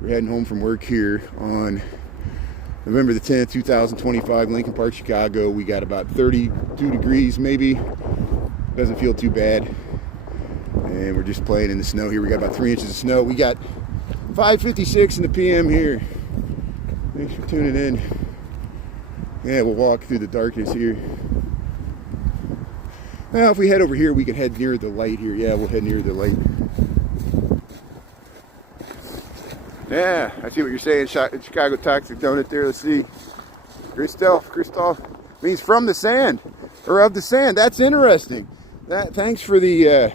We're heading home from work here on November the 10th, 2025, Lincoln Park, Chicago. We got about 32 degrees maybe. Doesn't feel too bad. And we're just playing in the snow here. We got about 3 inches of snow. We got 5:56 in the PM here. Thanks for tuning in. Yeah, we'll walk through the darkness here. Now, if we head over here, we can head near the light here. Yeah, we'll head near the light. Yeah, I see what you're saying. Chicago Toxic Donut there. Let's see. Christoph means from the sand, or of the sand. That's interesting. Thanks for the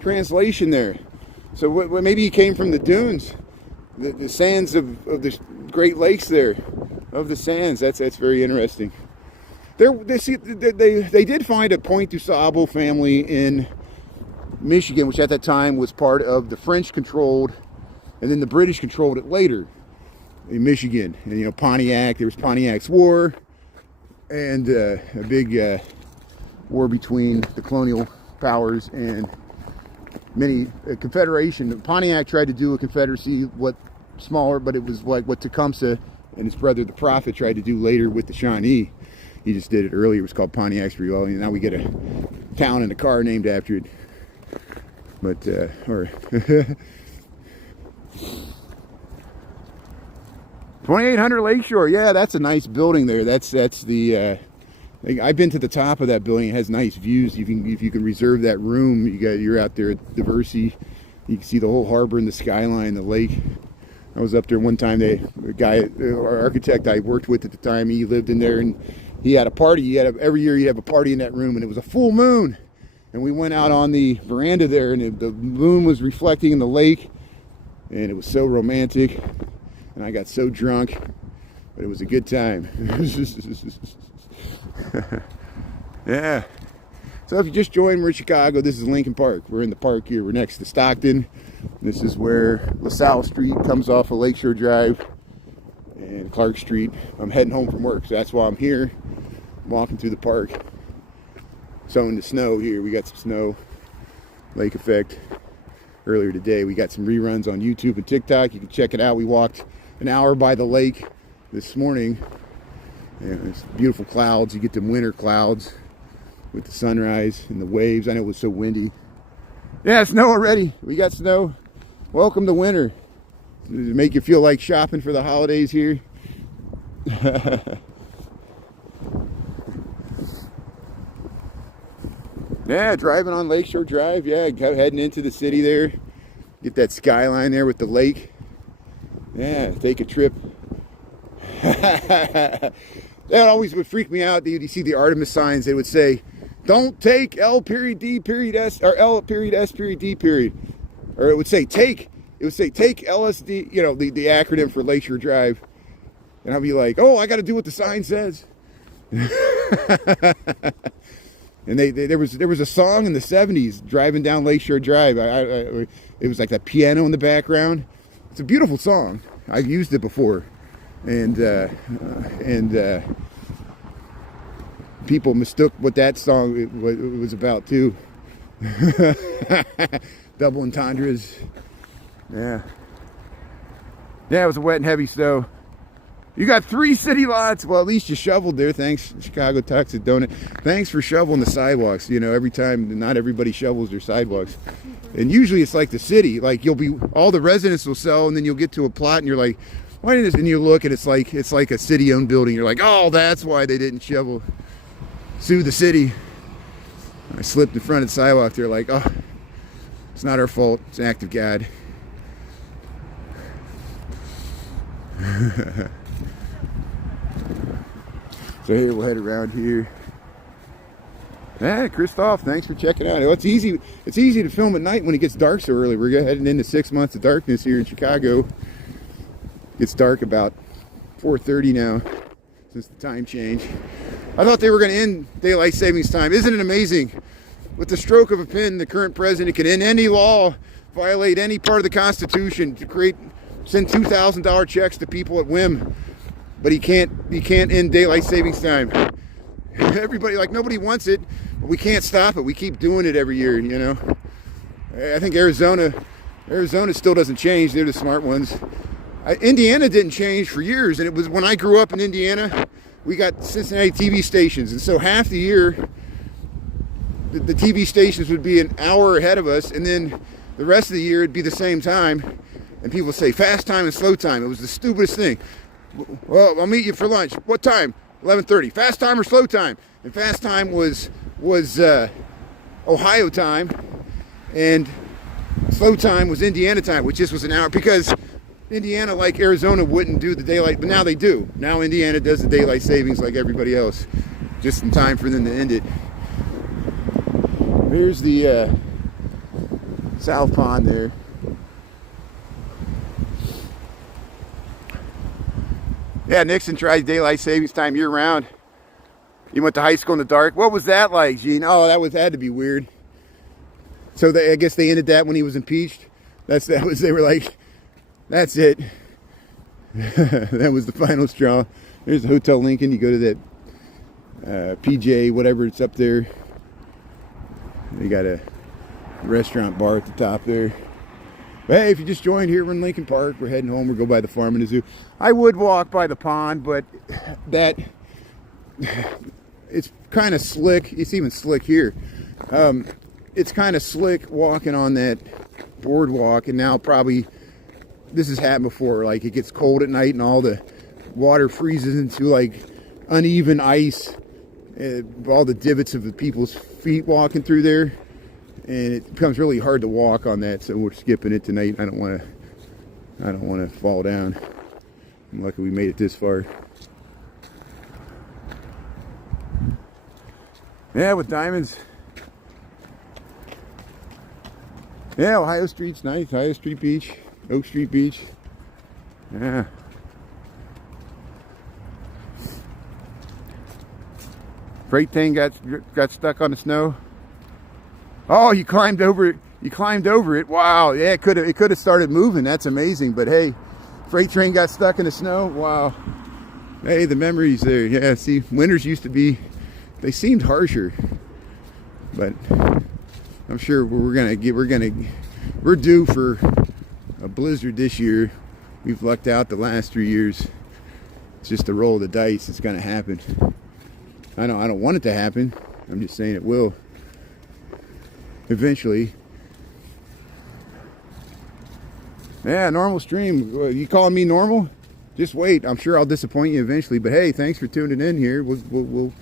translation there. So maybe he came from the dunes, the sands of the Great Lakes there, of the sands. That's very interesting. They did find a Point DeSable family in Michigan, which at that time was part of the French-controlled, and then the British controlled it later in Michigan. And, you know, Pontiac, there was Pontiac's War, and a big war between the colonial powers and many confederation. Pontiac tried to do a confederacy, smaller, but it was like what Tecumseh and his brother, the Prophet, tried to do later with the Shawnee. He just did it earlier. It was called Pontiac's Rebellion. Now we get a town and a car named after it. But, 2800 Lakeshore. Yeah, that's a nice building there. That's the, I've been to the top of that building. It has nice views. If you can reserve that room, you're out there at Diversey. You can see the whole harbor and the skyline, the lake. I was up there one time. The guy, our architect I worked with at the time, he lived in there, and he had a party. Every year he'd have a party in that room, and it was a full moon. And we went out on the veranda there, and the moon was reflecting in the lake, and it was so romantic. And I got so drunk, but it was a good time. Yeah. So if you just joined, we're in Chicago. This is Lincoln Park. We're in the park here. We're next to Stockton. This is where LaSalle Street comes off of Lakeshore Drive and Clark Street. I'm heading home from work, so that's why I'm here. I'm walking through the park. So in the snow here, we got some snow, lake effect. Earlier today, we got some reruns on YouTube and TikTok. You can check it out. We walked an hour by the lake this morning. And it's beautiful clouds. You get them winter clouds with the sunrise and the waves. I know it was so windy. Yeah, snow already. We got snow. Welcome to winter. Does it make you feel like shopping for the holidays here? Yeah, driving on Lakeshore Drive. Yeah, heading into the city there. Get that skyline there with the lake. Yeah, take a trip. That always would freak me out. You see the Artemis signs, they would say, don't take L.D.S. or L.S.D. Or it would say take LSD, you know, the acronym for Lakeshore Drive. And I'd be like, oh, I got to do what the sign says. And there was a song in the 70s driving down Lakeshore Drive. It was like that piano in the background. It's a beautiful song. I've used it before. And people mistook what that song was about too. Double entendres. Yeah. Yeah, it was a wet and heavy snow. You got 3 city lots. Well, at least you shoveled there. Thanks, Chicago Toxic Donut. Thanks for shoveling the sidewalks. You know, every time, not everybody shovels their sidewalks. And usually it's like the city. Like all the residents will sell, and then you'll get to a plot, and you're like, why didn't this? And you look, and it's like a city-owned building. You're like, oh, that's why they didn't shovel. Sue the city. I slipped in front of the sidewalk. They're like, oh, it's not our fault. It's an act of God. So here, we'll head around here. Yeah, Christoph, thanks for checking out. It's easy to film at night when it gets dark so early. We're heading into 6 months of darkness here in Chicago. It's dark about 4:30 now since the time change. I thought they were going to end daylight savings time. Isn't it amazing? With the stroke of a pen, the current president can end any law, violate any part of the Constitution, to send $2,000 checks to people at whim. But he can't end daylight savings time. Everybody, like, nobody wants it, but we can't stop it. We keep doing it every year, you know. I think Arizona still doesn't change. They're the smart ones. Indiana didn't change for years, and it was when I grew up in Indiana, we got Cincinnati TV stations, and so half the year the TV stations would be an hour ahead of us, and then the rest of the year it'd be the same time, and people would say fast time and slow time. It was the stupidest thing. Well, I'll meet you for lunch. What time? 11:30. Fast time or slow time? And fast time was Ohio time, and slow time was Indiana time, which just was an hour, because Indiana, like Arizona, wouldn't do the daylight, but now they do. Now Indiana does the daylight savings like everybody else, just in time for them to end it. Here's the South Pond there. Yeah, Nixon tried daylight savings time year round. You went to high school in the dark. What was that like, Gene? Oh, that had to be weird. So I guess they ended that when he was impeached. They were like, that's it. That was the final straw. There's the Hotel Lincoln. You go to that PJ, whatever, it's up there. They got a restaurant bar at the top there. But hey, if you just joined here, we're in Lincoln Park. We're heading home. We'll go by the farm and the zoo. I would walk by the pond, but it's kind of slick. It's even slick here. It's kind of slick walking on that boardwalk, and now probably this has happened before. Like, it gets cold at night and all the water freezes into like uneven ice, all the divots of the people's feet walking through there, and it becomes really hard to walk on that. So we're skipping it tonight. I don't want to fall down. I'm lucky we made it this far. Yeah, with diamonds. Yeah, Ohio Street's nice. Ohio Street Beach, Oak Street Beach. Yeah. Freight thing got stuck on the snow. Oh, you climbed over it. You climbed over it. Wow. Yeah, it could have started moving. That's amazing. But hey, freight train got stuck in the snow. Wow. Hey, the memories there. Yeah. See, winters used to be. They seemed harsher. But I'm sure we're due for a blizzard this year. We've lucked out the last 3 years. It's just a roll of the dice. It's gonna happen. I don't want it to happen. I'm just saying it will. Eventually. Yeah, normal stream. You calling me normal? Just wait. I'm sure I'll disappoint you eventually. But hey, thanks for tuning in here. We'll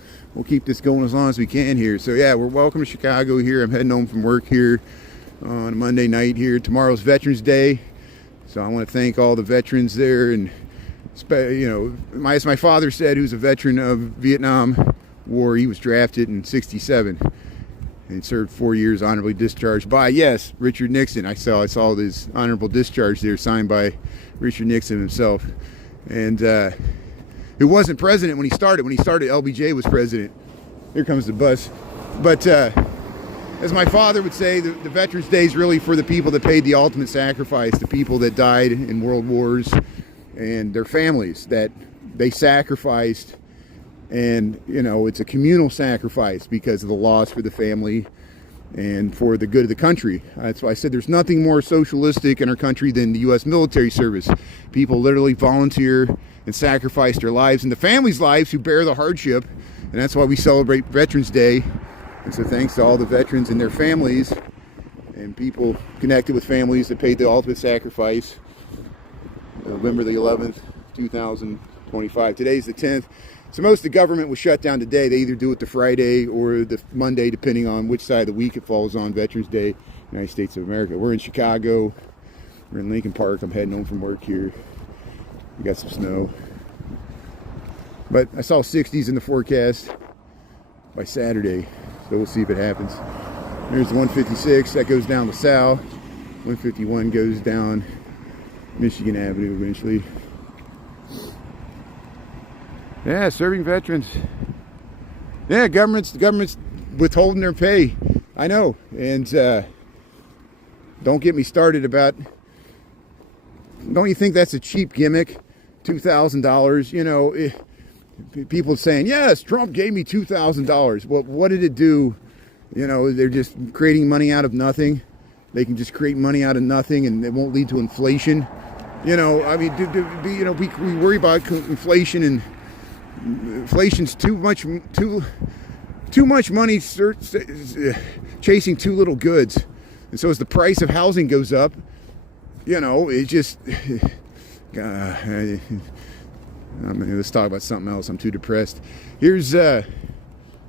keep this going as long as we can here. So yeah, we're welcome to Chicago here. I'm heading home from work here on a Monday night here. Tomorrow's Veterans Day, so I want to thank all the veterans there. And as my father said, who's a veteran of Vietnam War, he was drafted in '67 and served 4 years honorably discharged by, yes, Richard Nixon. I saw this honorable discharge there signed by Richard Nixon himself. And who wasn't president when he started. When he started, LBJ was president. Here comes the bus. But as my father would say, the Veterans Day is really for the people that paid the ultimate sacrifice, the people that died in world wars and their families that they sacrificed. And, it's a communal sacrifice because of the loss for the family and for the good of the country. That's why I said there's nothing more socialistic in our country than the U.S. military service. People literally volunteer and sacrifice their lives and the families' lives who bear the hardship. And that's why we celebrate Veterans Day. And so thanks to all the veterans and their families and people connected with families that paid the ultimate sacrifice. November the 11th, 2025. Today's the 10th. So most of the government was shut down today. They either do it the Friday or the Monday, depending on which side of the week it falls on. Veterans Day, United States of America. We're in Chicago. We're in Lincoln Park. I'm heading home from work here. We got some snow. But I saw 60s in the forecast by Saturday. So we'll see if it happens. There's the 156 that goes down LaSalle. 151 goes down Michigan Avenue eventually. Yeah, serving veterans. Yeah, the government's withholding their pay. I know, and don't get me started about. Don't you think that's a cheap gimmick? $2,000. You know, people saying, yes, Trump gave me $2,000. Well, what did it do? You know, they're just creating money out of nothing. They can just create money out of nothing, and it won't lead to inflation. You know, I mean, we worry about inflation, and inflation's too much money chasing too little goods. And so as the price of housing goes up, you know, it just let's talk about something else. I'm too depressed. Here's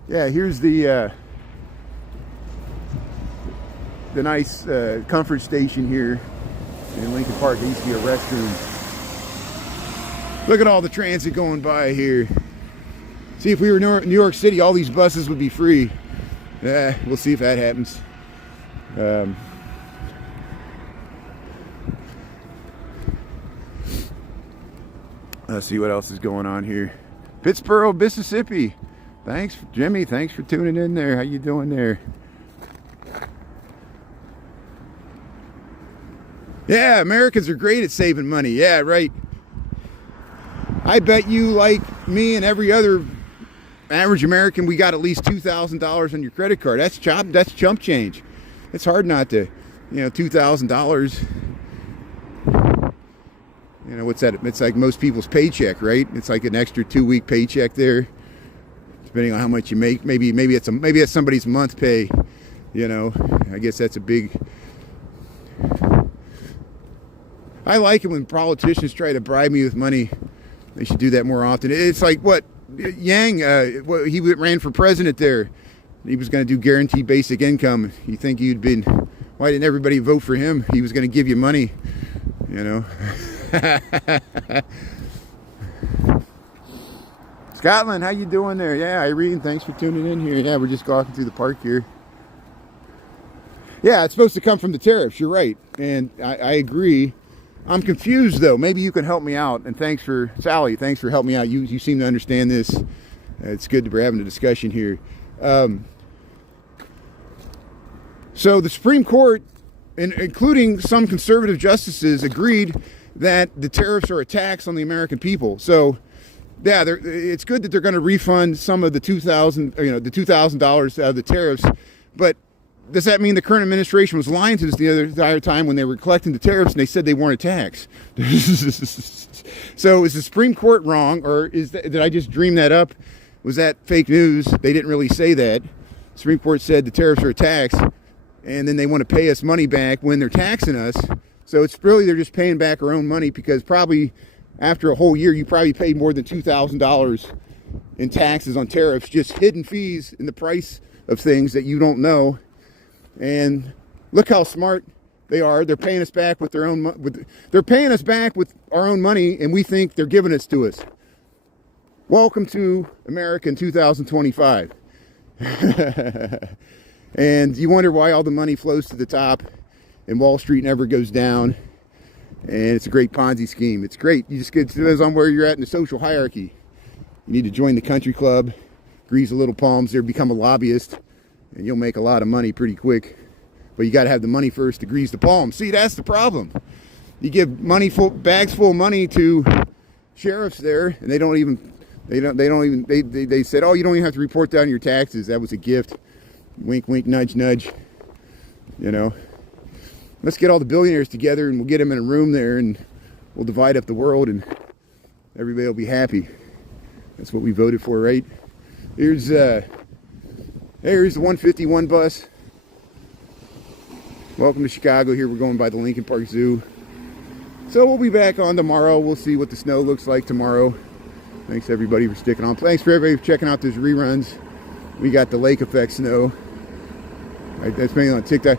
here's the nice comfort station here in Lincoln Park. There used to be a restroom. Look at all the transit going by here. See, if we were in New York City, all these buses would be free. We'll see if that happens. Let's see what else is going on here. Pittsburgh, Mississippi. Thanks, Jimmy. Thanks for tuning in there. How you doing there? Yeah, Americans are great at saving money. Yeah, right. I bet you, like me and every other average American, we got at least $2,000 on your credit card. That's chump change. It's hard not to, you know, $2,000. You know, what's that? It's like most people's paycheck, right? It's like an extra 2-week paycheck there, depending on how much you make. Maybe it's somebody's month pay. You know, I guess that's a big. I like it when politicians try to bribe me with money. They should do that more often. It's like what Yang, he ran for president there. He was going to do guaranteed basic income. You think why didn't everybody vote for him? He was going to give you money, you know. Scotland, how you doing there? Yeah, Irene, thanks for tuning in here. Yeah, we're just walking through the park here. Yeah, it's supposed to come from the tariffs. You're right, and I agree. I'm confused though. Maybe you can help me out. And thanks for Sally. Thanks for helping me out. You seem to understand this. It's good to be having a discussion here. So the Supreme Court, including some conservative justices, agreed that the tariffs are a tax on the American people. So, yeah, it's good that they're going to refund some of the $2,000 out of the tariffs. But does that mean the current administration was lying to us the entire time when they were collecting the tariffs and they said they weren't a tax? So is the Supreme Court wrong, or did I just dream that up? Was that fake news? They didn't really say that. The Supreme Court said the tariffs are a tax, and then they want to pay us money back when they're taxing us. So it's really they're just paying back our own money, because probably after a whole year you probably paid more than $2,000 in taxes on tariffs, just hidden fees in the price of things that you don't know. And look how smart they are. They're paying us back with their own. They're paying us back with our own money, and we think they're giving it to us. Welcome to America in 2025. And you wonder why all the money flows to the top and Wall Street never goes down. And it's a great Ponzi scheme. It's great. You just get, it depends on where you're at in the social hierarchy. You need to join the country club, grease a little palms there, become a lobbyist, and you'll make a lot of money pretty quick. But you got to have the money first to grease the palms. See, that's the problem. You give bags full of money to sheriffs there, and they said, oh, you don't even have to report down your taxes. That was a gift. Wink, wink, nudge, nudge. You know, let's get all the billionaires together and we'll get them in a room there and we'll divide up the world and everybody will be happy. That's what we voted for, right? Here's the 151 bus. Welcome to Chicago. Here we're going by the Lincoln Park Zoo. So we'll be back on tomorrow. We'll see what the snow looks like tomorrow. Thanks everybody for sticking on. Thanks for everybody for checking out those reruns. We got the lake effect snow. Right, that's mainly on TikTok.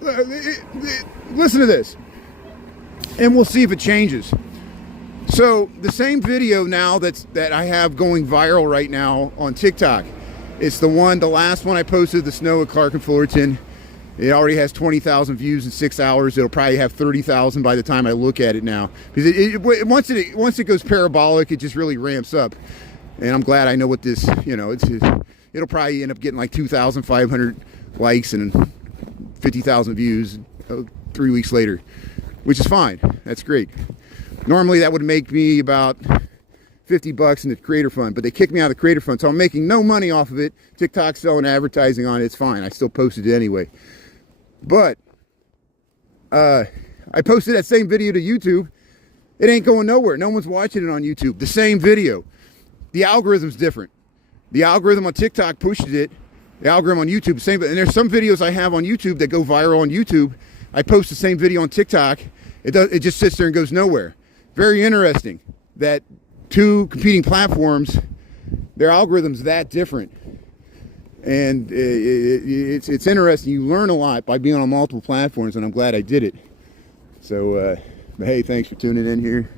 Listen to this, and we'll see if it changes. So the same video now that I have going viral right now on TikTok, It's the last one I posted, the snow at Clark and Fullerton. It already has 20,000 views in 6 hours. It'll probably have 30,000 by the time I look at it now. Because once it goes parabolic, it just really ramps up. And I'm glad I know what this, it'll probably end up getting like 2,500 likes and 50,000 views 3 weeks later, which is fine. That's great. Normally that would make me about $50 in the creator fund, but they kicked me out of the creator fund, so I'm making no money off of it. TikTok's selling advertising on it. It's fine. I still posted it anyway. But I posted that same video to YouTube. It ain't going nowhere. No one's watching it on YouTube. The same video. The algorithm's different. The algorithm on TikTok pushed it. The algorithm on YouTube, same. And there's some videos I have on YouTube that go viral on YouTube. I post the same video on TikTok. It just sits there and goes nowhere. Very interesting that two competing platforms, their algorithms that different. And it's interesting. You learn a lot by being on multiple platforms, and I'm glad I did it. So, but hey, thanks for tuning in here.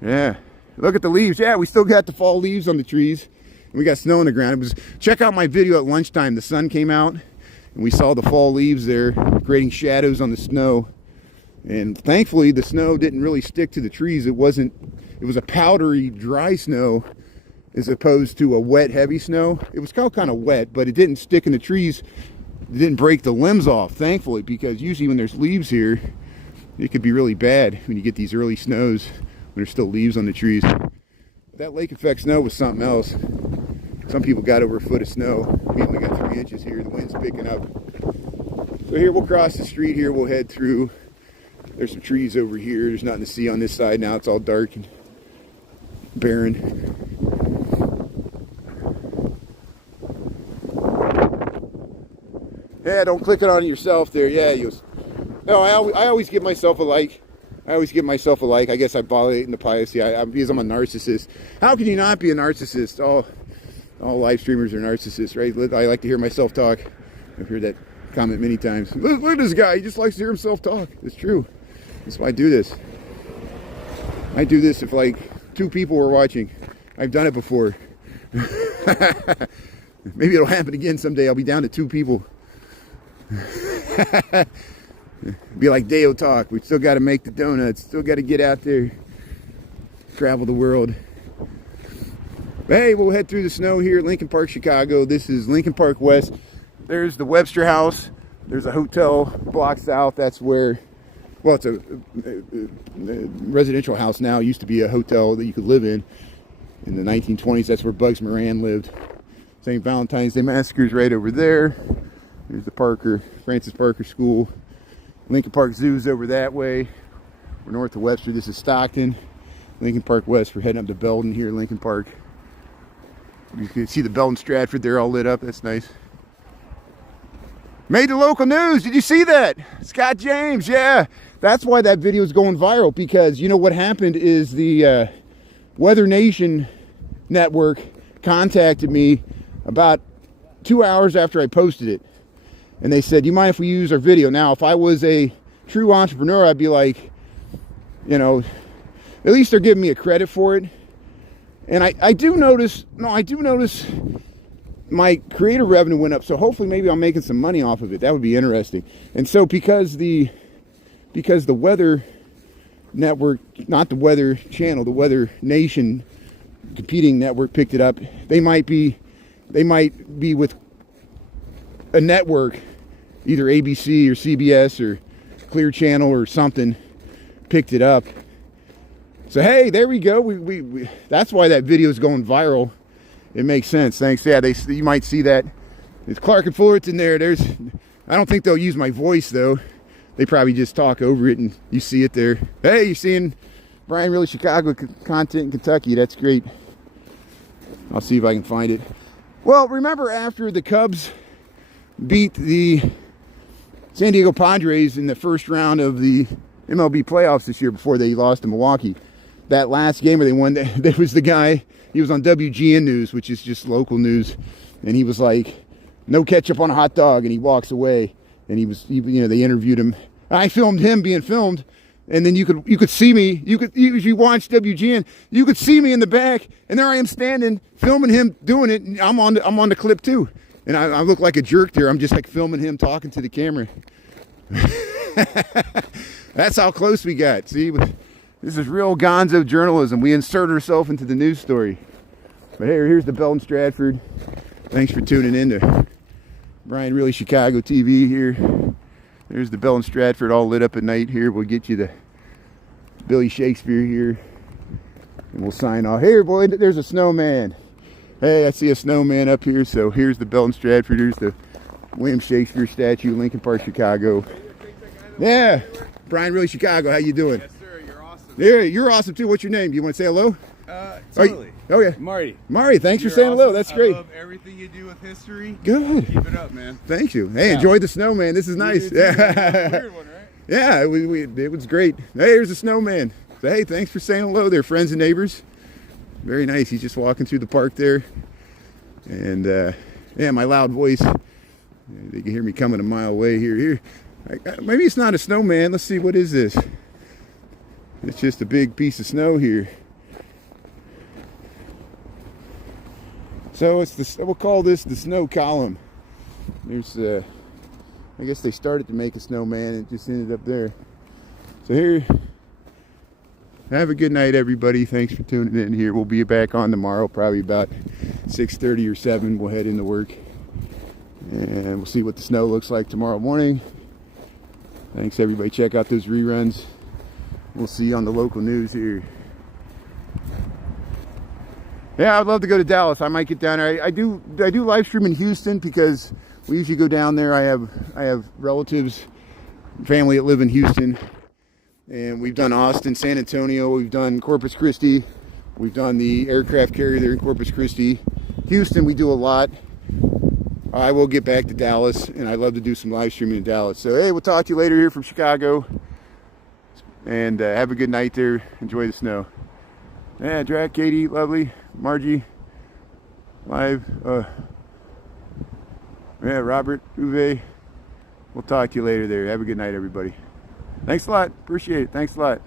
Yeah, look at the leaves. Yeah, we still got the fall leaves on the trees. And we got snow on the ground. Check out my video at lunchtime. The sun came out, and we saw the fall leaves there, creating shadows on the snow. And thankfully, the snow didn't really stick to the trees. It was a powdery, dry snow, as opposed to a wet, heavy snow. It was kind of wet, but it didn't stick in the trees. It didn't break the limbs off, thankfully, because usually when there's leaves here, it could be really bad when you get these early snows when there's still leaves on the trees. That lake effect snow was something else. Some people got over a foot of snow. We only got 3 inches here. The wind's picking up. So here we'll cross the street here. We'll head through. There's some trees over here. There's nothing to see on this side now. It's all dark and barren. Yeah, don't click it on yourself there. Yeah, no, I always give myself a like. I guess I violate in the privacy because I'm a narcissist. How can you not be a narcissist? All live streamers are narcissists, right? I like to hear myself talk. I've heard that comment many times. Look at this guy. He just likes to hear himself talk. It's true. That's why I do this. I do this if like 2 people were watching. I've done it before. Maybe it'll happen again someday. I'll be down to 2 people. Be like Deo Talk. We still got to make the donuts. Still got to get out there. Travel the world. But hey, we'll head through the snow here at Lincoln Park, Chicago. This is Lincoln Park West. There's the Webster House. There's a hotel block south. That's where, well, it's a residential house now. It used to be a hotel that you could live in the 1920s. That's where Bugs Moran lived. St. Valentine's Day Massacre's right over there. There's the Francis Parker School. Lincoln Park Zoo's over that way. We're north of Webster. This is Stockton. Lincoln Park West. We're heading up to Belden here, Lincoln Park. You can see the Belden Stratford. They're all lit up. That's nice. Made the local news. Did you see that? Scott James, yeah. That's why that video is going viral, because you know what happened is the Weather Nation network contacted me about 2 hours after I posted it. And they said, you mind if we use our video? Now, if I was a true entrepreneur, I'd be like, at least they're giving me a credit for it. And I do notice my creator revenue went up. So hopefully maybe I'm making some money off of it. That would be interesting. And so because the Weather Network, not the Weather Channel, the Weather Nation competing network picked it up, they might be with a network, either ABC or CBS or Clear Channel or something, picked it up. So hey, there we go. We that's why that video is going viral. It makes sense. Thanks. Yeah, you might see that. It's Clark and Fullerton there. I don't think they'll use my voice though. They probably just talk over it, and you see it there. Hey, you're seeing Brian Really Chicago content in Kentucky. That's great. I'll see if I can find it. Well, remember after the Cubs beat the San Diego Padres in the first round of the MLB playoffs this year before they lost to Milwaukee, that last game where they won, there was the guy, he was on WGN News, which is just local news, and he was like, no ketchup on a hot dog, and he walks away, and they interviewed him. I filmed him being filmed, and then you could see me. If you watch WGN, you could see me in the back, and there I am standing filming him doing it. And I'm on the clip too, and I look like a jerk there. I'm just like filming him talking to the camera. That's how close we got. See, this is real gonzo journalism. We insert ourselves into the news story. But here's the Belton Stratford. Thanks for tuning in to Brian Really Chicago TV here. There's the Belton Stratford all lit up at night here. We'll get you the Billy Shakespeare here. And we'll sign off. Hey, boy, there's a snowman. Hey, I see a snowman up here. So here's the Belton Stratford. Here's the William Shakespeare statue, Lincoln Park, Chicago. Yeah, Brian Really Chicago. How you doing? Yes, sir. You're awesome. Yeah, you're awesome too. What's your name? Do you want to say hello? Totally. Oh yeah. Marty, thanks you're for saying hello. awesome. That's great. I love everything you do with history. Good. Keep it up, man. Thank you. Hey, enjoyed the snowman. This is nice. Yeah. Weird one, right? Yeah, it was great. Hey, here's a snowman. So, hey, thanks for saying hello there, friends and neighbors. Very nice. He's just walking through the park there. And, yeah, my loud voice. They can hear me coming a mile away here. Maybe it's not a snowman. Let's see. What is this? It's just a big piece of snow here. So we'll call this the snow column. There's, I guess they started to make a snowman and it just ended up there. So here, have a good night, everybody. Thanks for tuning in here. We'll be back on tomorrow, probably about 6:30 or 7. We'll head into work. And we'll see what the snow looks like tomorrow morning. Thanks, everybody. Check out those reruns. We'll see you on the local news here. Yeah, I'd love to go to Dallas. I might get down there. I do live stream in Houston because we usually go down there. I have relatives, family that live in Houston, and we've done Austin, San Antonio. We've done Corpus Christi. We've done the aircraft carrier there in Corpus Christi. Houston, we do a lot. I will get back to Dallas, and I'd love to do some live streaming in Dallas. So hey, we'll talk to you later here from Chicago, and have a good night there. Enjoy the snow. Yeah, Drac, Katie, lovely, Margie, live, yeah, Robert, Uwe. We'll talk to you later there. Have a good night, everybody. Thanks a lot. Appreciate it. Thanks a lot.